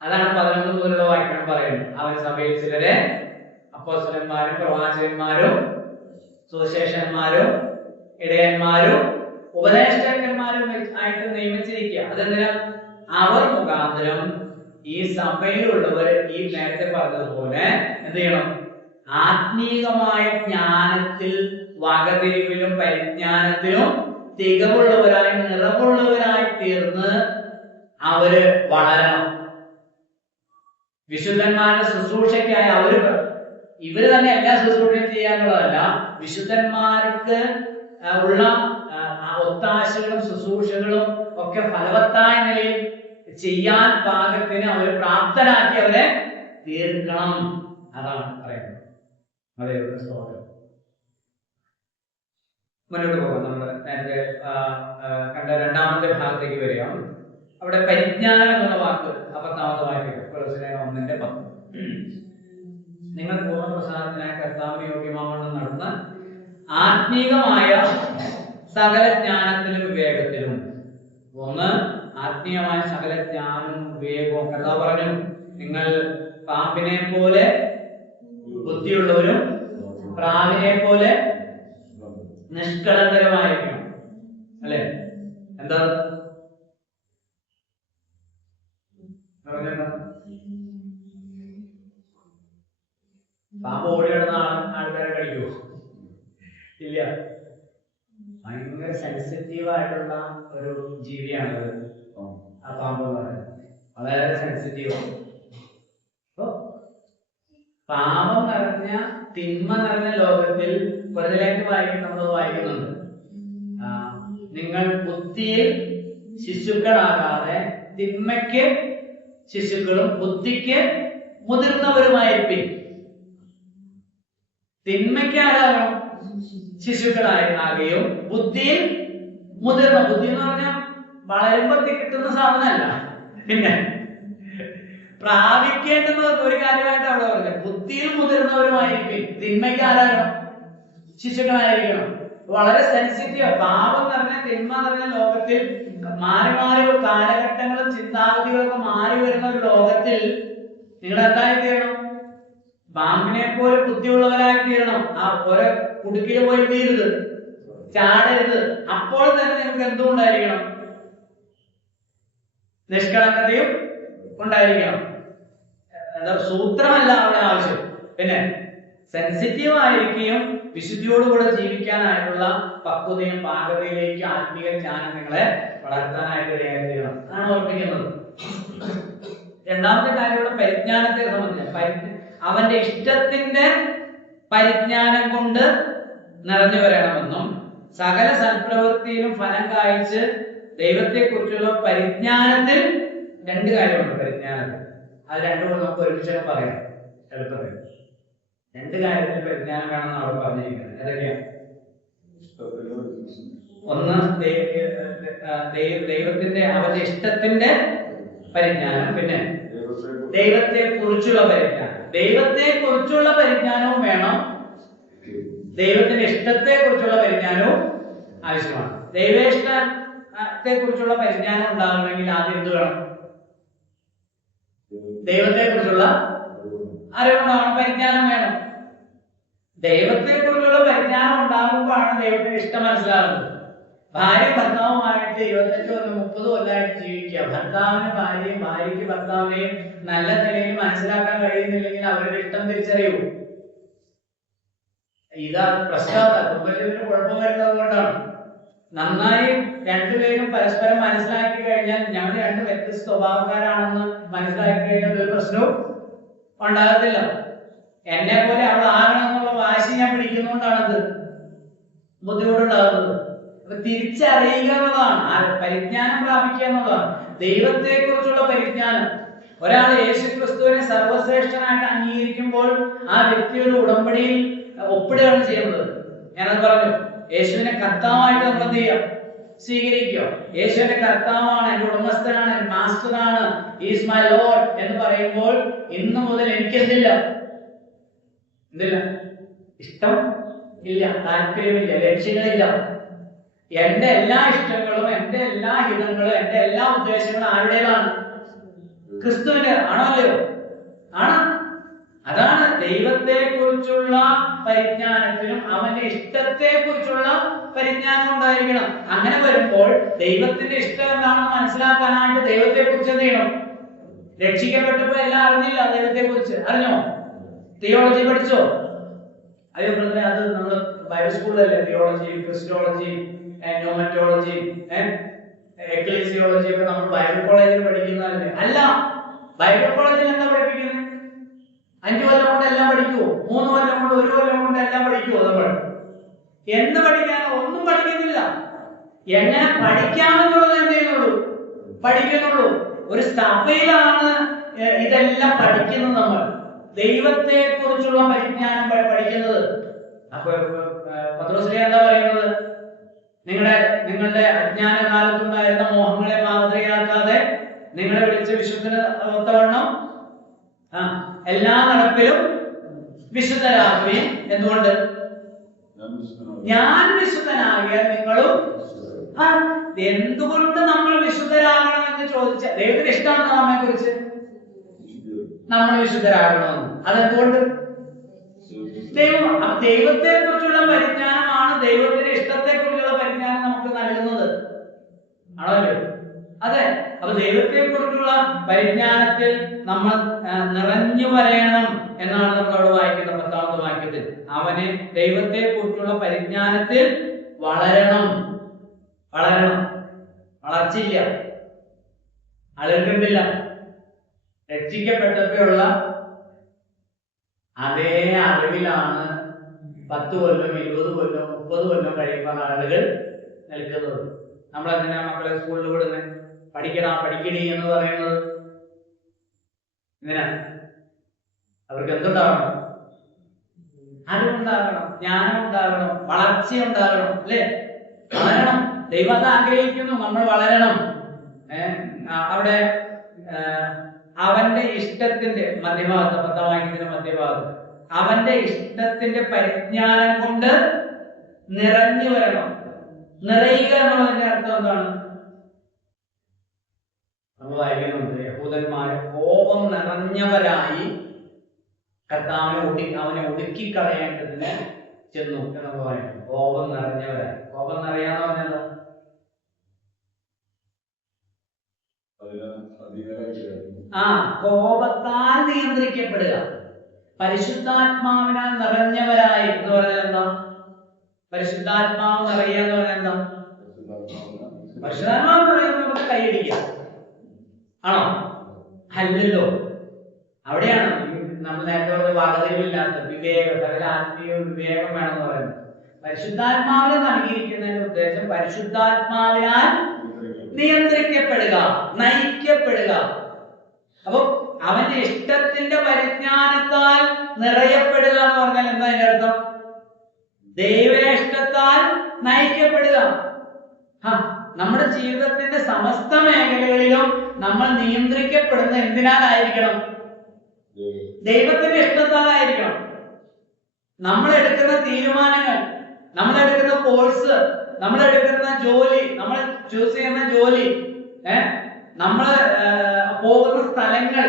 അതാണ് 11 മുതലുള്ള വാക്യം പറയുന്നത്. അവർ സഭയിൽ ചിലരെ അപ്പോസ്തലന്മാരും പ്രവാചകന്മാരും സുവിശേഷന്മാരും ഇടയന്മാരും ഉപദേഷ്ടാക്കന്മാരും ആയിട്ട് നിയമിച്ചിരിക്കുക. അതെന്തിനാ? അവർ മുഖാന്തരം ഈ സഭയിലുള്ളവർ ഈ നേരത്തെ പറഞ്ഞതുപോലെ എന്ത് ചെയ്യണം? ആത്മീകമായ ജ്ഞാനത്തിൽ വകതിരിവിലും പരിജ്ഞാനത്തിലും തികവുള്ളവരായി നിറവുള്ളവരായി തീർന്ന് അവര് വളരണം. വിശുദ്ധന്മാരുടെ ശുശ്രൂഷയ്ക്കായി ഇവര് തന്നെ എല്ലാ ശുശ്രൂഷയും ചെയ്യാനുള്ളതല്ല, വിശുദ്ധന്മാർക്ക് ഉള്ള ഒത്താശകളും ശുശ്രൂഷകളും ഒക്കെ ഫലവത്തായ നിലയിൽ ചെയ്യാൻ പാകത്തിന് അവരെ പ്രാപ്തരാക്കി അവരെ തീർക്കണം. അതാണ് പറയുന്നത്. അതെ, മുന്നോട്ട് പോകാം. നമ്മൾ നേരത്തെ കണ്ട രണ്ടാമത്തെ ഭാഗത്തേക്ക് വരിക. അവിടെ പരിജ്ഞാനം എന്നുള്ള വാക്ക് 10ാമത്തെ വാക്യം 1:10. നിങ്ങൾ പൂർണ്ണപ്രസാദത്തിനായി കർത്താവിന് യോഗ്യമാവണ്ണം നടന്ന ആത്മീകമായ സകല ജ്ഞാനത്തിലും വിവേകത്തിലും. ആത്മീയമായ സകല ജ്ഞാനവും വിവേകവും. കർത്താവ് പറഞ്ഞു, നിങ്ങൾ പാമ്പിനെ പോലെ ബുദ്ധിയുള്ളവരും പ്രാവിനെ പോലെ നിഷ്കളങ്കരമായിരിക്കണം. അല്ലെ? എന്താ പാമ്പ് ഓടി കിടന്ന ആൾക്കാരെ കടിക്കുമോ? ഇല്ല. ഭയങ്കര സെൻസിറ്റീവായിട്ടുള്ള ഒരു ജീവിയാണ് ആ പാമ്പ് എന്ന് പറയുന്നത്. വളരെ സെൻസിറ്റീവ്. പാപം നിറഞ്ഞ തിന്മ നിറഞ്ഞ ലോകത്തിൽ വെറുതെലേക്ക് നമ്മൾ വായിക്കുന്നുണ്ട്. നിങ്ങൾ ബുദ്ധിയിൽ ശിശുക്കളാകാതെ തിന്മയ്ക്ക് ശിശുക്കളും ബുദ്ധിക്ക് മുതിർന്നവരുമായിരിക്കും. തിന്മയ്ക്ക് ആരാകും? ശിശുക്കളാകുകയും ബുദ്ധിയിൽ മുതിർന്ന. ബുദ്ധി എന്ന് പറഞ്ഞാൽ വളരുമ്പോ കിട്ടുന്ന സാധനമല്ല, പിന്നെ പ്രാപിക്കേണ്ടുന്ന ഒരു കാര്യമായിട്ട് അവിടെ പറഞ്ഞത്. ബുദ്ധിയിൽ മുതിർന്നവരുമായിരിക്കും. തിന്മയ്ക്ക് ആരാകും? ശിശുക്കളായിരിക്കണം. വളരെ സെൻസിറ്റീവ്. പാപം നിറഞ്ഞ തിന്മ നിറഞ്ഞ ലോകത്തിൽ മാറി മാറി കാലഘട്ടങ്ങളും ചിന്താഗതികളൊക്കെ മാറി വരുന്ന ഒരു ലോകത്തിൽ നിങ്ങൾ എന്തായി തീരണം? പാമ്പിനെ പോലെ ബുദ്ധിയുള്ളവരായി തീരണം. ആ ഓരോ കുടുക്കില് പോയി തീരരുത്, ചാടരുത്. അപ്പോൾ തന്നെ നിങ്ങൾക്ക് എന്തുകൊണ്ടായിരിക്കണം? നിഷ്കളങ്കതയും ഉണ്ടായിരിക്കണം. എന്താ, സൂത്രമല്ല അവിടെ ആവശ്യം. പിന്നെ സെൻസിറ്റീവ് ആയിരിക്കുകയും വിശുദ്ധിയോടുകൂടെ ജീവിക്കാനായിട്ടുള്ള പക്വതയും പാകതയിലേക്ക് ആത്മീയ ജ്ഞാനം നിങ്ങളെ വളർത്താനായിട്ട് ഇടയായിത്തീരണം. അതാണ് ഓർപ്പിക്കുന്നത്. രണ്ടാമത്തെ കാര്യം ഇവിടെ പരിജ്ഞാനത്തെ സംബന്ധിച്ച അവന്റെ ഇഷ്ടത്തിന്റെ പരിജ്ഞാനം കൊണ്ട് നിറഞ്ഞു വരണമെന്നും സകല സൽപ്രവൃത്തിയിലും ഫലം കായ്ച്ച് ദൈവത്തെ കുറിച്ചുള്ള പരിജ്ഞാനത്തിൽ. രണ്ട് കാര്യമുണ്ട് പരിജ്ഞാനത്തിൽ. അത് രണ്ടും നമുക്ക് ഒരുമിച്ച് പറയാം എളുപ്പത്തിൽ. രണ്ട് കാര്യത്തിൽ പരിജ്ഞാനം വേണമെന്ന് അവിടെ പറഞ്ഞിരിക്കുന്നത്. ഏതൊക്കെയാണ്? ഒന്ന് ദൈവത്തിന്റെ അവന്റെ ഇഷ്ടത്തിന്റെ പരിജ്ഞാനം, പിന്നെ ദൈവത്തെ കുറിച്ചുള്ള പരിജ്ഞാനം. ദൈവത്തെ കുറിച്ചുള്ള പരിജ്ഞാനവും വേണം, ദൈവത്തിന്റെ ഇഷ്ടത്തെ കുറിച്ചുള്ള പരിജ്ഞാനവും ആവശ്യമാണ്. ദൈവേഷ്ട കുറിച്ചുള്ള പരിജ്ഞാനം ഉണ്ടാകണമെങ്കിൽ ആദ്യം എന്ത് വേണം? ദൈവത്തെ കുറിച്ചുള്ള അറിവുണ്ടാവണം, പരിജ്ഞാനം വേണം. ദൈവത്തെ കുറിച്ചുള്ള പരിജ്ഞാനം ഉണ്ടാകുമ്പോഴാണ് ദൈവത്തിന്റെ ഇഷ്ടം മനസ്സിലാകുന്നത്. ഭാര്യ ഭർത്താവുമായിട്ട് 25 കൊല്ലം 30 കൊല്ലമായിട്ട് ജീവിക്കുക, ഭർത്താവിന് ഭാര്യയും ഭാര്യയ്ക്ക് ഭർത്താവിനെയും നല്ല നിലയിൽ മനസ്സിലാക്കാൻ കഴിയുന്നില്ലെങ്കിൽ അവരുടെ ഇഷ്ടം തിരിച്ചറിയൂ. ഇതാ പ്രശ്നമല്ല, കുടുംബജീവിതത്തിന് കുഴപ്പം വരുന്നത് കൊണ്ടാണ്. നന്നായി രണ്ടുപേരും പരസ്പരം മനസ്സിലാക്കി കഴിഞ്ഞാൽ ഞങ്ങൾ രണ്ട് വ്യത്യസ്ത സ്വഭാവക്കാരാണെന്ന് മനസ്സിലാക്കി കഴിഞ്ഞാൽ ഒരു പ്രശ്നവും ഉണ്ടാകത്തില്ല. എന്നെ പോലെ അവൾ ആകണം എന്നുള്ള വാശി ഞാൻ പിടിക്കുന്നതുകൊണ്ടാണത് ബുദ്ധിമുട്ടുണ്ടാകുന്നത്. അപ്പൊ തിരിച്ചറിയുക എന്നുള്ളതാണ്, പരിജ്ഞാനം പ്രാപിക്കുക എന്നുള്ളതാണ്. ദൈവത്തെ കുറിച്ചുള്ള പരിജ്ഞാനം. ഒരാൾ യേശു ക്രിസ്തുവിനെ സർവശ്രേഷ്ഠനായിട്ട് അംഗീകരിക്കുമ്പോൾ ആ വ്യക്തി ഒരു ഉടമ്പടിയിൽ ഒപ്പിടുകയാണ് ചെയ്യുന്നത്. ഞാനത് പറഞ്ഞു, യേശുവിനെ കർത്താവായിട്ട് നമ്മൾ എന്ത് ചെയ്യാം? സ്വീകരിക്കുക. യേശുവിന്റെ കർത്താവാണ്, എന്റെ ഉടമസ്ഥനാണ്, എന്റെ മാസ്റ്ററാണ്, ഈസ് മൈ ലോർഡ് എന്ന് പറയുമ്പോൾ ഇന്ന് മുതൽ എനിക്ക് എന്തില്ല? ഇഷ്ടം ഇല്ല, താല്പര്യമില്ല, ലക്ഷ്യങ്ങളില്ല. എന്റെ എല്ലാ ഇഷ്ടങ്ങളും, എന്റെ എല്ലാ ഹിതങ്ങളും, എന്റെ എല്ലാ ഉദ്ദേശങ്ങളും ആരുടേതാണ്? ക്രിസ്തുവിന്റെ. ആണോ അല്ലയോ? ആണ്. അതാണ് ദൈവത്തെ കുറിച്ചുള്ള പരിജ്ഞാനത്തിനും അവന്റെ ഇഷ്ടത്തെ കുറിച്ചുള്ള പരിജ്ഞാനം ഉണ്ടായിരിക്കണം. അങ്ങനെ വരുമ്പോൾ ദൈവത്തിന്റെ ഇഷ്ടം എന്താണെന്ന് മനസ്സിലാക്കാനായിട്ട് ദൈവത്തെ കുറിച്ച് എന്ത് ചെയ്യണം? രക്ഷിക്കപ്പെട്ടപ്പോ എല്ലാം അറിഞ്ഞില്ല, ദൈവത്തെ കുറിച്ച് അറിഞ്ഞോ? തിയോളജി പഠിച്ചോ? അയ്യോ ബ്രദറെ, അത് നമ്മൾ ബൈബിൾ സ്കൂളിലല്ലേ തിയോളജി, ക്രിസ്റ്റോളജി, ന്യൂമറ്റോളജി, എക്ലീസിയോളജി ഒക്കെ നമ്മൾ ബൈബിൾ കോളേജിൽ പഠിക്കുന്നതല്ലേ? അല്ല, ബൈബിൾ കോളേജിൽ എന്താ പഠിപ്പിക്കുന്നത്? 5 കൊല്ലം കൊണ്ട് എല്ലാം പഠിക്കുവോ? 3 കൊല്ലം കൊണ്ട്, 1 കൊല്ലം കൊണ്ട് എല്ലാം പഠിക്കുവോ? നമ്മൾ എന്ത് പഠിക്കാനോ? ഒന്നും പഠിക്കുന്നില്ല. എങ്ങനെ പഠിക്കാമെന്നുള്ളത് എന്ത് ചെയ്യുന്നുള്ളൂ? പഠിക്കുന്നുള്ളൂ. ഒരു സഭയിലാണ് ഇതെല്ലാം പഠിക്കുന്നത്. നമ്മൾ ദൈവത്തെ കുറിച്ചുള്ള പരിജ്ഞാനം പഠിക്കുന്നത്. അപ്പൊ പത്രോസ്ലീഹ എന്താ പറയുന്നത്? നിങ്ങളുടെ അജ്ഞാന കാലത്തുണ്ടായിരുന്ന മോഹങ്ങളെ മാതൃകയാക്കാതെ നിങ്ങളെ വിളിച്ച വിശുദ്ധന് ഒത്തവണ്ണം എല്ലാ നടപ്പിലും വിശുദ്ധരാകുകയും. എന്തുകൊണ്ട്? ഞാൻ വിശുദ്ധനാകിയാൽ നിങ്ങളും. എന്തുകൊണ്ട് നമ്മൾ വിശുദ്ധരാകണം എന്ന് ചോദിച്ചാൽ ദൈവത്തിന് ഇഷ്ടമാണ് നമ്മെ കുറിച്ച് നമ്മൾ വിശുദ്ധരാകണമെന്ന്. അതെന്തുകൊണ്ട്? ദൈവത്തെ കുറിച്ചുള്ള പരിജ്ഞാനമാണ് ദൈവത്തിന്റെ ഇഷ്ടത്തെ കുറിച്ചുള്ള പരിജ്ഞാനം നമുക്ക് നൽകുന്നത്. ആണല്ലോ? അതെ. അപ്പൊ ദൈവത്തെ കുറിച്ചുള്ള പരിജ്ഞാനത്തിൽ നമ്മൾ നിറഞ്ഞു വരയണം എന്നാണ് നമ്മൾ അവിടെ വായിക്കുന്ന 10ാമത്തെ വാക്യത്തിൽ. അവനെ ദൈവത്തെ കുറിച്ചുള്ള പരിജ്ഞാനത്തിൽ വളരണം. വളർച്ചയില്ല, അളർക്കുന്നില്ല. രക്ഷിക്കപ്പെട്ടപ്പോഴുള്ള അതേ അറിവിലാണ് 10 കൊല്ലം 20 കൊല്ലം 30 കൊല്ലം കഴിയുമ്പോൾ ആളുകൾ നിൽക്കുന്നത്. നമ്മൾ എന്തിനാ മക്കളെ സ്കൂളിൽ വിടുന്നത്? പഠിക്കണി എന്ന് പറയുന്നത് എന്തിനാ? അവർക്ക് എന്തുണ്ടാവണം? അറിവുണ്ടാകണം, ജ്ഞാനം ഉണ്ടാകണം, വളർച്ച ഉണ്ടാകണം, അല്ലേ? വളരണം. ദൈവത്തെ ആഗ്രഹിക്കുന്നു നമ്മൾ വളരണം. അവിടെ അവന്റെ ഇഷ്ടത്തിന്റെ മധ്യഭാഗത്ത്, 10ാം വാക്യത്തിന്റെ മധ്യഭാഗത്ത്, അവന്റെ ഇഷ്ടത്തിന്റെ പരിജ്ഞാനം കൊണ്ട് നിറഞ്ഞു വരണം. നിറയുക എന്നുള്ളതിന്റെ അർത്ഥം എന്താണ്? നമ്മൾ വായിക്കുന്നുണ്ട്, യഹൂദന്മാരെ കോപം നിറഞ്ഞവരായി കർത്താവിനെ അവനെ ഒടുക്കിക്കളയേണ്ടതിന് ചെന്നു എന്ന് പറയുന്നു. കോപം നിറഞ്ഞവരായി. കോപം നിറയാന്ന് പറഞ്ഞാൽ കോപത്താൽ നിയന്ത്രിക്കപ്പെടുക. പരിശുദ്ധാത്മാവിനാൽ നിറഞ്ഞവരായി എന്ന് പറഞ്ഞാൽ എന്താ? പരിശുദ്ധാത്മാവ് നിറയുക എന്ന് പറഞ്ഞാൽ എന്താ? പരിശുദ്ധാത്മാവ് നിറയുന്നത് നമുക്ക് കൈയടിക്കാം, ആണോ? അല്ലല്ലോ. അവിടെയാണ് നമ്മൾ നേരത്തെ പറഞ്ഞ വാദതയില്ലാത്ത വിവേകം, സകല ആത്മീയ വിവേകം വേണമെന്ന് പറയുന്നത്. പരിശുദ്ധാത്മാവിനെ നൽകിയിരിക്കുന്നതിന്റെ ഉദ്ദേശം പരിശുദ്ധാത്മാവിനാൽ നിയന്ത്രിക്കപ്പെടുക, നയിക്കപ്പെടുക. അപ്പൊ അവന്റെ ഇഷ്ടത്തിന്റെ പരിജ്ഞാനത്താൽ നിറയപ്പെടുക എന്ന് പറഞ്ഞാൽ എന്താ അതിന്റെ അർത്ഥം? ദൈവേഷ്ടത്താൽ നയിക്കപ്പെടുക. നമ്മുടെ ജീവിതത്തിന്റെ സമസ്ത മേഖലകളിലും നമ്മൾ നിയന്ത്രിക്കപ്പെടുന്ന എന്തിനാലായിരിക്കണം? ദൈവത്തിന്റെ ഇഷ്ടത്താലായിരിക്കണം. നമ്മൾ എടുക്കുന്ന തീരുമാനങ്ങൾ, നമ്മൾ എടുക്കുന്ന കോഴ്സ്, നമ്മൾ എടുക്കുന്ന ജോലി, നമ്മൾ ചൂസ് ചെയ്യുന്ന ജോലി, നമ്മൾ പോകുന്ന സ്ഥലങ്ങൾ.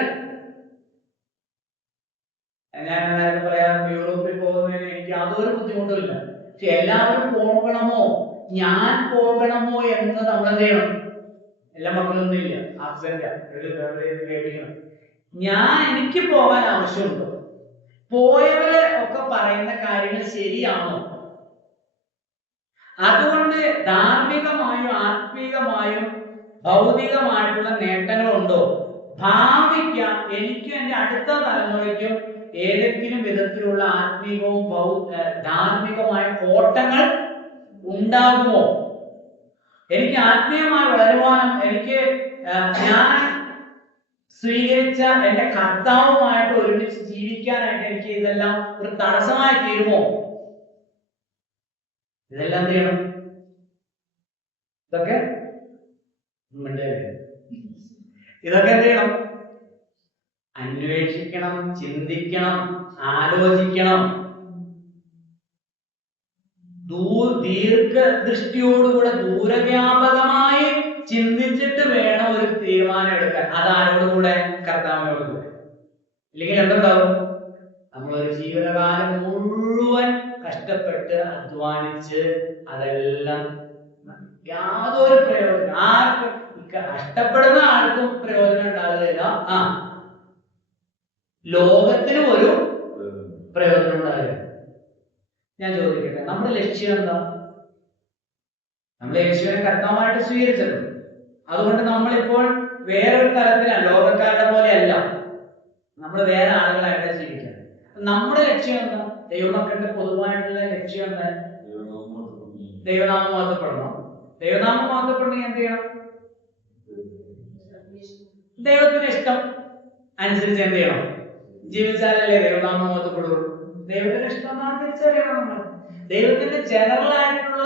ഞാൻ നേരത്തെ പറയാം, യൂറോപ്പിൽ പോകുന്നതിന് എനിക്ക് യാതൊരു ബുദ്ധിമുട്ടുമില്ല. പക്ഷെ എല്ലാവരും പോകണമോ, ഞാൻ പോകണമോ എന്ന് നമ്മൾ എന്ത് ചെയ്യണം? എല്ലാ മക്കളൊന്നുമില്ല, ആബ്സെന്റ് കേൾപ്പിക്കണം. എനിക്ക് പോകാൻ ആവശ്യമുണ്ടോ? പോയവരെ ഒക്കെ പറയുന്ന കാര്യങ്ങൾ ശരിയാണോ? അതുകൊണ്ട് ധാർമ്മികമായും ആത്മീകമായും ഭൗതികമായിട്ടുള്ള നേട്ടങ്ങളുണ്ടോ? ഭാവിക്ക് എനിക്കും എന്റെ അടുത്ത തലമുറയ്ക്കും ഏതെങ്കിലും വിധത്തിലുള്ള ആത്മീകവും ധാർമ്മികമായ കോട്ടങ്ങൾ ഉണ്ടാകുമോ? എനിക്ക് ആത്മീയമായി വളരുവാനും എനിക്ക് ഞാൻ സ്വീകരിച്ച എന്റെ കർത്താവുമായിട്ട് ഒരുമിച്ച് ജീവിക്കാനായിട്ട് എനിക്ക് ഇതെല്ലാം ഒരു തടസ്സമായി തീരുമോ? ഇതെല്ലാം ചെയ്യണം. ഇതൊക്കെ എന്ത് ചെയ്യണം? അന്വേഷിക്കണം, ചിന്തിക്കണം, ആലോചിക്കണം. ദീർഘദൃഷ്ടിയോടുകൂടെ ദൂരവ്യാപകമായി ചിന്തിച്ചിട്ട് വേണം ഒരു തീരുമാനം എടുക്കാൻ. അതാരോടുകൂടെ? കർത്താവിനോടുകൂടെ. ഇല്ലെങ്കിൽ എന്തുണ്ടാവും? നമ്മളൊരു ജീവിതകാലം മുഴുവൻ കഷ്ടപ്പെട്ട് അധ്വാനിച്ച് അതെല്ലാം യാതൊരു പ്രയോജനം, ആർക്കും കഷ്ടപ്പെടുന്ന ആർക്കും പ്രയോജനം ഉണ്ടാകുകയില്ല. ലോകത്തിനും ഒരു പ്രയോജനം ഉണ്ടാകില്ല. ഞാൻ ചോദിക്കട്ടെ, നമ്മുടെ ലക്ഷ്യം എന്താ? നമ്മൾ യേശുവിനെ കർത്താവായിട്ട് സ്വീകരിച്ചത്. അതുകൊണ്ട് നമ്മളിപ്പോൾ വേറൊരു തലത്തിലാണ്, ലോകക്കാരുടെ പോലെയല്ല. നമ്മൾ വേറെ ആളുകളായിട്ട് ജീവിക്കണം. നമ്മുടെ ലക്ഷ്യം എന്താ? ദൈവമക്കളുടെ പൊതുവായിട്ടുള്ള ലക്ഷ്യം എന്താ? ദൈവനാമം മഹത്വപ്പെടണം. ദൈവനാമം മഹത്വപ്പെടണമെങ്കിൽ എന്ത് ചെയ്യണം? ദൈവത്തിന്റെ ഇഷ്ടം അനുസരിച്ച് എന്ത് ചെയ്യണം? ജീവിച്ചാലല്ലേ ദൈവനാമം മഹത്വപ്പെടുള്ളൂ. ദൈവത്തിന്റെ ഇഷ്ടം തിരിച്ചറിയണം. നമ്മൾ ദൈവത്തിന്റെ ജനറൽ ആയിട്ടുള്ള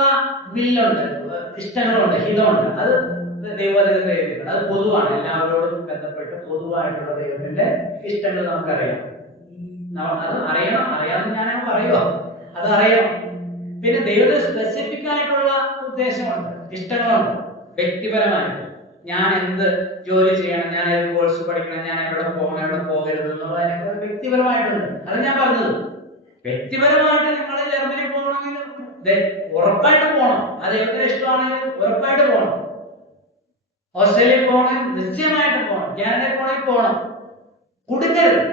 വില്ലുണ്ട്, ഇഷ്ടങ്ങളുണ്ട്, ഹിതമുണ്ട്. അത് ദൈവത്തിന്റെ എഴുതിയിട്ടുണ്ട്. അത് പൊതുവാണ്, എല്ലാവരോടും ബന്ധപ്പെട്ട് പൊതുവായിട്ടുള്ള ദൈവത്തിന്റെ ഇഷ്ടങ്ങൾ നമുക്കറിയാം. അത് അറിയണം. അറിയാമെന്ന് ഞാനങ്ങ് പറയുമോ? അത് അറിയണം. പിന്നെ ദൈവത്തിന് സ്പെസിഫിക് ആയിട്ടുള്ള ഉദ്ദേശമുണ്ട്, ഇഷ്ടങ്ങളുണ്ട്. വ്യക്തിപരമായിട്ട് ഞാൻ എന്ത് ജോലി ചെയ്യണം, ഞാൻ ഏത് കോഴ്സ് പഠിക്കണം, ഞാൻ എവിടെ പോകണം, എവിടെ പോകരുത് എന്നുള്ളതിനൊക്കെ വ്യക്തിപരമായിട്ടുണ്ട്. അത് ഞാൻ പറഞ്ഞത്. വ്യക്തിപരമായിട്ട് നിങ്ങൾ ജർമ്മനി പോകണമെങ്കിൽ ഉറപ്പായിട്ട് പോകണം. അത് ദൈവത്തിന് ഇഷ്ടമാണെങ്കിൽ ഉറപ്പായിട്ട് പോകണം. ഓസ്ട്രേലിയ പോകണമെങ്കിൽ നിശ്ചയമായിട്ട് പോകണം. കാനഡയിൽ പോകണമെങ്കിൽ പോകണം. കുടുങ്ങരുത്.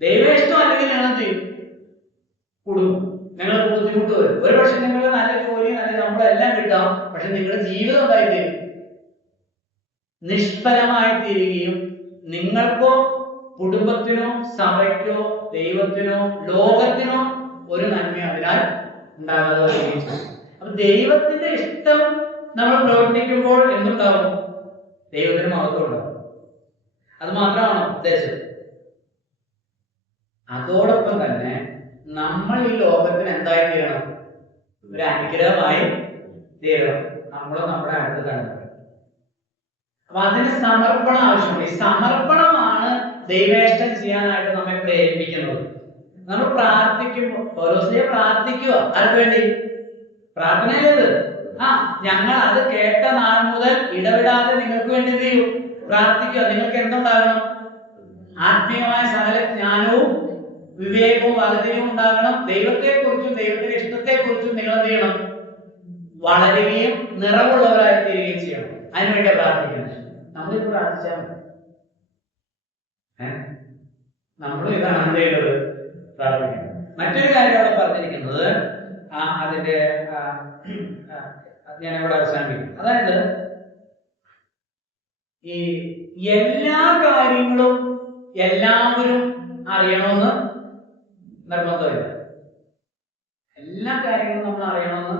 ദൈവ ഇഷ്ടം അല്ലെങ്കിൽ നിങ്ങൾ എന്ത് ചെയ്യും? കുടുങ്ങും. നിങ്ങൾക്ക് ബുദ്ധിമുട്ട് വരും. ഒരു പക്ഷെ നിങ്ങൾക്ക് നല്ല ജോലി, നല്ല നമ്മളെല്ലാം കിട്ടാം. പക്ഷെ നിങ്ങളുടെ ജീവിതം എന്തായിത്തീരും? നിഷ്ഫലമായി തീരുകയും നിങ്ങൾക്കോ കുടുംബത്തിനോ സഭയ്ക്കോ ദൈവത്തിനോ ലോകത്തിനോ ഒരു നന്മ അതിനാൽ ഉണ്ടാകാതെ വരികയും ചെയ്യും. അപ്പൊ ദൈവത്തിന്റെ ഇഷ്ടം നമ്മൾ പ്രവർത്തിക്കുമ്പോൾ എന്തുണ്ടാവും? ദൈവത്തിന് മഹത്വം ഉണ്ടാവും. അത് മാത്രമാണ് ഉദ്ദേശം. അതോടൊപ്പം തന്നെ നമ്മൾ ഈ ലോകത്തിന് എന്തായി തീരണം? ഒരു അനുഗ്രഹമായി തീരണം. നമ്മൾ നമ്മുടെ അടുത്ത് കണ്ടത്. അപ്പൊ അതിന് സമർപ്പണം ആവശ്യമുണ്ട്. ഈ സമർപ്പണമാണ് ദൈവേഷ്ടം ചെയ്യാനായിട്ട് നമ്മെ പ്രേരിപ്പിക്കുന്നത്. നമ്മൾ പ്രാർത്ഥിക്കുമ്പോൾ പൗലോസേ പ്രാർത്ഥിക്കുക. ആർക്ക് വേണ്ടി? പ്രാർത്ഥനയിലേത് ഞങ്ങൾ അത് കേട്ട നാൾ മുതൽ ഇടവിടാതെ നിങ്ങൾക്ക് വേണ്ടി എന്ത് ചെയ്യും? പ്രാർത്ഥിക്കുക. നിങ്ങൾക്ക് എന്തുണ്ടാകണം? ആത്മീയമായ സകല ജ്ഞാനവും വിവേകവും വകതിരിവും ഉണ്ടാകണം. ദൈവത്തെക്കുറിച്ചും ദൈവത്തിന്റെ ഇഷ്ടത്തെക്കുറിച്ചും നിങ്ങൾ എന്ത് ചെയ്യണം? വളരുകയും നിറവുള്ളവരായി തീരുകയും ചെയ്യണം. അതിനുവേണ്ടി പ്രാർത്ഥിക്കണം. നമ്മളിത് പ്രാർത്ഥിച്ചാൽ മതി. നമ്മളും ഇതാണ് എന്ത് ചെയ്തത്? പ്രാർത്ഥിക്കുന്നത്. മറ്റൊരു കാര്യം അവിടെ പറഞ്ഞിരിക്കുന്നത് അതിന്റെ ഞാൻ ഇവിടെ അവസാനിപ്പിക്കും. അതായത് ഈ എല്ലാ കാര്യങ്ങളും എല്ലാവരും അറിയണമെന്ന് നിർബന്ധമില്ല. എല്ലാ കാര്യങ്ങളും നമ്മൾ അറിയണമെന്ന്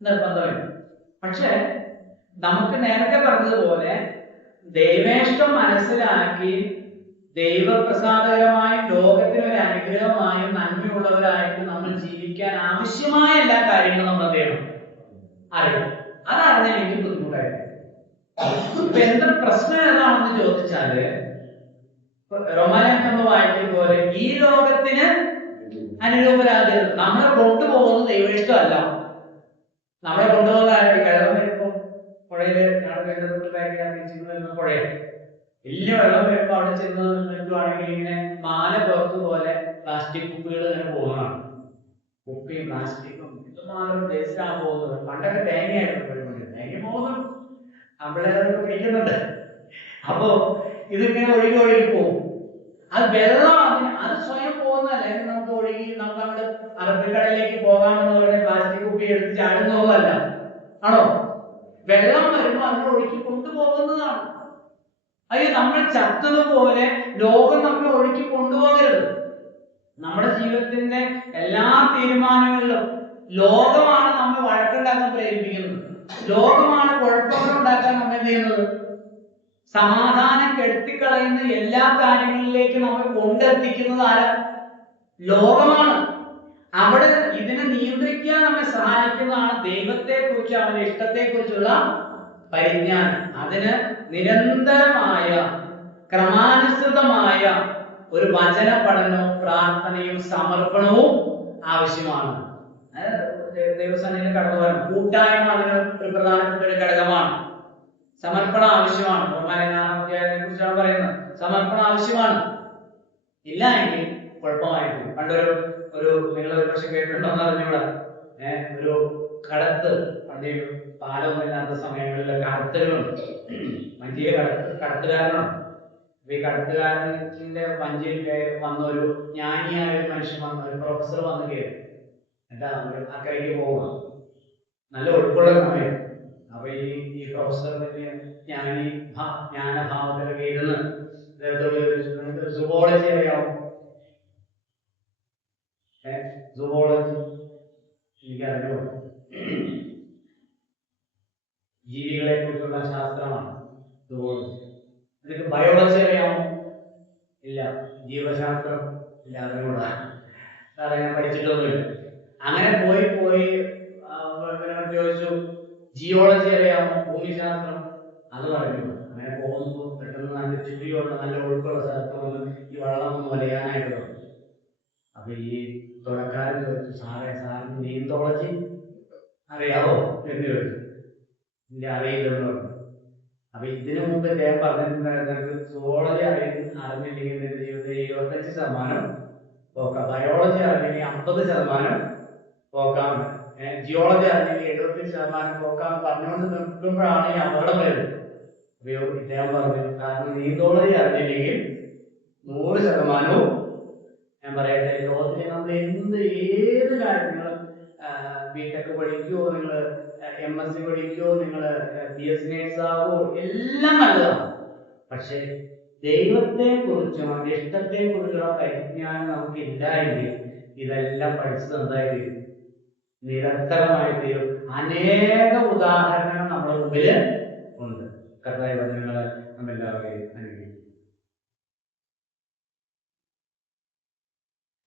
നിർബന്ധമില്ല. പക്ഷെ നമുക്ക് നേരത്തെ പറഞ്ഞതുപോലെ ദൈവേഷ്ടം മനസ്സിലാക്കി ദൈവപ്രസാദകരമായും ലോകത്തിന് ഒരു അനുഗ്രഹമായും നന്മയുള്ളവരായിട്ട് നമ്മൾ ജീവിക്കാൻ ആവശ്യമായ എല്ലാ കാര്യങ്ങളും നമ്മൾ ചെയ്യണം, അറിയണം. അതറിഞ്ഞാൽ എനിക്ക് ബുദ്ധിമുട്ടായിരുന്നു. ഇപ്പൊ എന്താ പ്രശ്നം ഏതാണെന്ന് ചോദിച്ചാല്, റോമാലേഖനം നമ്മൾ വായിക്കുന്ന പോലെ ഈ ലോകത്തിന് അനുരൂപരാകരുത്. നമ്മളെ കൊണ്ടുപോകുന്നത് ദൈവേഷ്ടമല്ല. നമ്മളെ കൊണ്ടുപോകുന്ന വെള്ളം വരുമ്പോൾ പുഴയില് ഞങ്ങൾ വരുന്ന പുഴയാണ്. വലിയ വെള്ളം വരുമ്പോൾ അവിടെ ചെന്ന് നിൽക്കുവാണെങ്കിൽ ഇങ്ങനെ മാല പുറത്ത് പോലെ പ്ലാസ്റ്റിക് കുപ്പികൾ ഇങ്ങനെ പോകുന്നതാണ്. കുപ്പിയും പ്ലാസ്റ്റിക്കും ഇതുമാത്രം വേസ്റ്റാണ് പോകുന്നത്. പണ്ടൊക്കെ തേങ്ങയായിരുന്നു പോയിക്കൊണ്ടിരുന്നത്. തേങ്ങ പോകുന്നു, അവിടെ പിടിക്കുന്നുണ്ട്. അപ്പോ ഇതിങ്ങനെ ഒഴുകി ഒഴുകി പോകും. അത് വെള്ളം അത് സ്വയം പോകുന്നതല്ല. നമുക്ക് ഒഴുകി നമ്മുടെ അറബിക്കടലിലേക്ക് പോകാമെന്ന് പറഞ്ഞ പ്ലാസ്റ്റിക് കുപ്പി എടുത്ത് ചാടുന്നതല്ല, ആണോ? വെള്ളം വരുമ്പോൾ അതിനെ ഒഴുക്കി കൊണ്ടുപോകുന്നതാണ്. അത് നമ്മൾ ചത്തതുപോലെ ലോകം നമ്മെ ഒഴുക്കി കൊണ്ടുപോകരുത്. നമ്മുടെ ജീവിതത്തിന്റെ എല്ലാ തീരുമാനങ്ങളിലും ലോകമാണ് നമ്മെ വഴക്കുണ്ടാക്കാൻ പ്രേരിപ്പിക്കുന്നത്. ലോകമാണ് കുഴപ്പങ്ങൾ ഉണ്ടാക്കാൻ നമ്മെ എന്ത് ചെയ്യുന്നത്? സമാധാനം കെടുത്തിക്കളയുന്ന എല്ലാ കാര്യങ്ങളിലേക്ക് നമ്മെ കൊണ്ടെത്തിക്കുന്നത് ആരാ? ലോകമാണ്. അവിടെ ഇതിനെ നിയന്ത്രിക്കാൻ നമ്മെ സഹായിക്കുന്നതാണ് ദൈവത്തെ കുറിച്ച്, അവന്റെ ഇഷ്ടത്തെ കുറിച്ചുള്ള പരിജ്ഞാനം. അതിന് നിരന്തരമായ ക്രമാനുസൃതമായ ഒരു വചന പഠനവും പ്രാർത്ഥനയും സമർപ്പണവും ആവശ്യമാണ്. ദൈവസന്നിധിയിൽ കടന്നു വരണം. കൂട്ടായ്മ അതിന് ഒരു പ്രധാനപ്പെട്ട ഒരു ഘടകമാണ്. സമർപ്പണം ആവശ്യമാണ്. കുറിച്ചാണ് പറയുന്നത്. സമർപ്പണം ആവശ്യമാണ്. ഇല്ല എങ്കിൽ കുഴപ്പമായിരിക്കും. പണ്ടൊരു നിങ്ങൾ ഒരു പക്ഷെ കേട്ടിട്ടുണ്ടോന്ന് അറിഞ്ഞൂടാ, ഒരു കടത്ത്, പണ്ട് പാലമൊന്നും ഇല്ലാത്ത സമയങ്ങളിൽ കടത്തുകളുണ്ട്. വഞ്ചിയിലെ കടത്തുകാരനാണ്. അപ്പൊ ഈ കടത്തുകാരന്റെ വഞ്ചിയിൽ വന്ന ഒരു ജ്ഞാനിയായ ഒരു മനുഷ്യൻ വന്ന ഒരു പ്രൊഫസർ വന്ന് കയറി. എന്താ അക്കരയ്ക്ക് പോവുക, നല്ല ഒഴുക്കുള്ള സമയം. അപ്പൊ ഈ പ്രൊഫസറിന്റെ ജ്ഞാനഭാവത്തിലൊക്കെ ഇരുന്ന് സുവോളജി അറിയാമോ? സുവോളജി എനിക്ക് അറിഞ്ഞു. ജീവികളെ കുറിച്ചുള്ള ശാസ്ത്രമാണ് സുവോളജി. നിനക്ക് ബയോളജി അറിയാമോ? ഇല്ല. ജീവശാസ്ത്രം ഇല്ല, അറിഞ്ഞൂടാ. സാറേ ഞാൻ പഠിച്ചിട്ടൊന്നുമില്ല. അങ്ങനെ പോയി ചോദിച്ചു, ജിയോളജി അറിയാമോ? ഭൂമിശാസ്ത്രം, അത് പറഞ്ഞു. അങ്ങനെ പോകുമ്പോൾ പെട്ടെന്ന് നല്ല ചുഴിയുള്ള നല്ല ഒഴുക്കുള്ള സ്ഥലത്ത് വന്ന് ഈ വെള്ളം ഒന്ന് വലയാനായിട്ട് തുടങ്ങി. അപ്പൊ ഈ തുഴക്കാരൻ ചോദിച്ചു, സാറിന് നീന്തോളജി അറിയാവോ എന്ന് ചോദിച്ചു. ഇല്ല, അറിയില്ലെന്ന് പറഞ്ഞു. അപ്പൊ ഇതിനു മുമ്പ് അദ്ദേഹം പറഞ്ഞിട്ടുണ്ടായിരുന്നു, സുവോളജി അറിഞ്ഞില്ലെങ്കിൽ നിന്റെ ജീവിതത്തിൽ 25% പോക്കാം, ബയോളജി അറിഞ്ഞെങ്കിൽ 50% പോക്കാം, ജിയോളജി അറിഞ്ഞെങ്കിൽ 75% പോക്കാം പറഞ്ഞുകൊണ്ട് നിൽക്കുമ്പോഴാണ് ഈ അപകടം വരുന്നത്. അപ്പൊ ഇദ്ദേഹം പറഞ്ഞു, കാരണം നീന്തോളജി അറിഞ്ഞില്ലെങ്കിൽ 100%. ഞാൻ പറയട്ടെ, ലോകത്തിൽ നമ്മൾ ഏത് കാര്യം, നിങ്ങൾ ബിടെക് പഠിക്കുവോ, നിങ്ങൾ MSc പഠിക്കുവോ, നിങ്ങൾ BSc നേഴ്സ് ആവോ, എല്ലാം നല്ലതാണ്. പക്ഷെ ദൈവത്തെ കുറിച്ചും അവന്റെ ഇഷ്ടത്തെ കുറിച്ചുള്ള പരിജ്ഞാനം നമുക്കില്ല എങ്കിൽ ഇതെല്ലാം പഠിച്ചത് എന്തായി തീരും? നിരന്തരമായി തീരും. അനേക ഉദാഹരണങ്ങൾ നമ്മുടെ മുമ്പിൽ ഉണ്ട്. കർത്താവ് വചനങ്ങൾ നമ്മെല്ലാവരെയും അനുഗ്രഹിക്കും.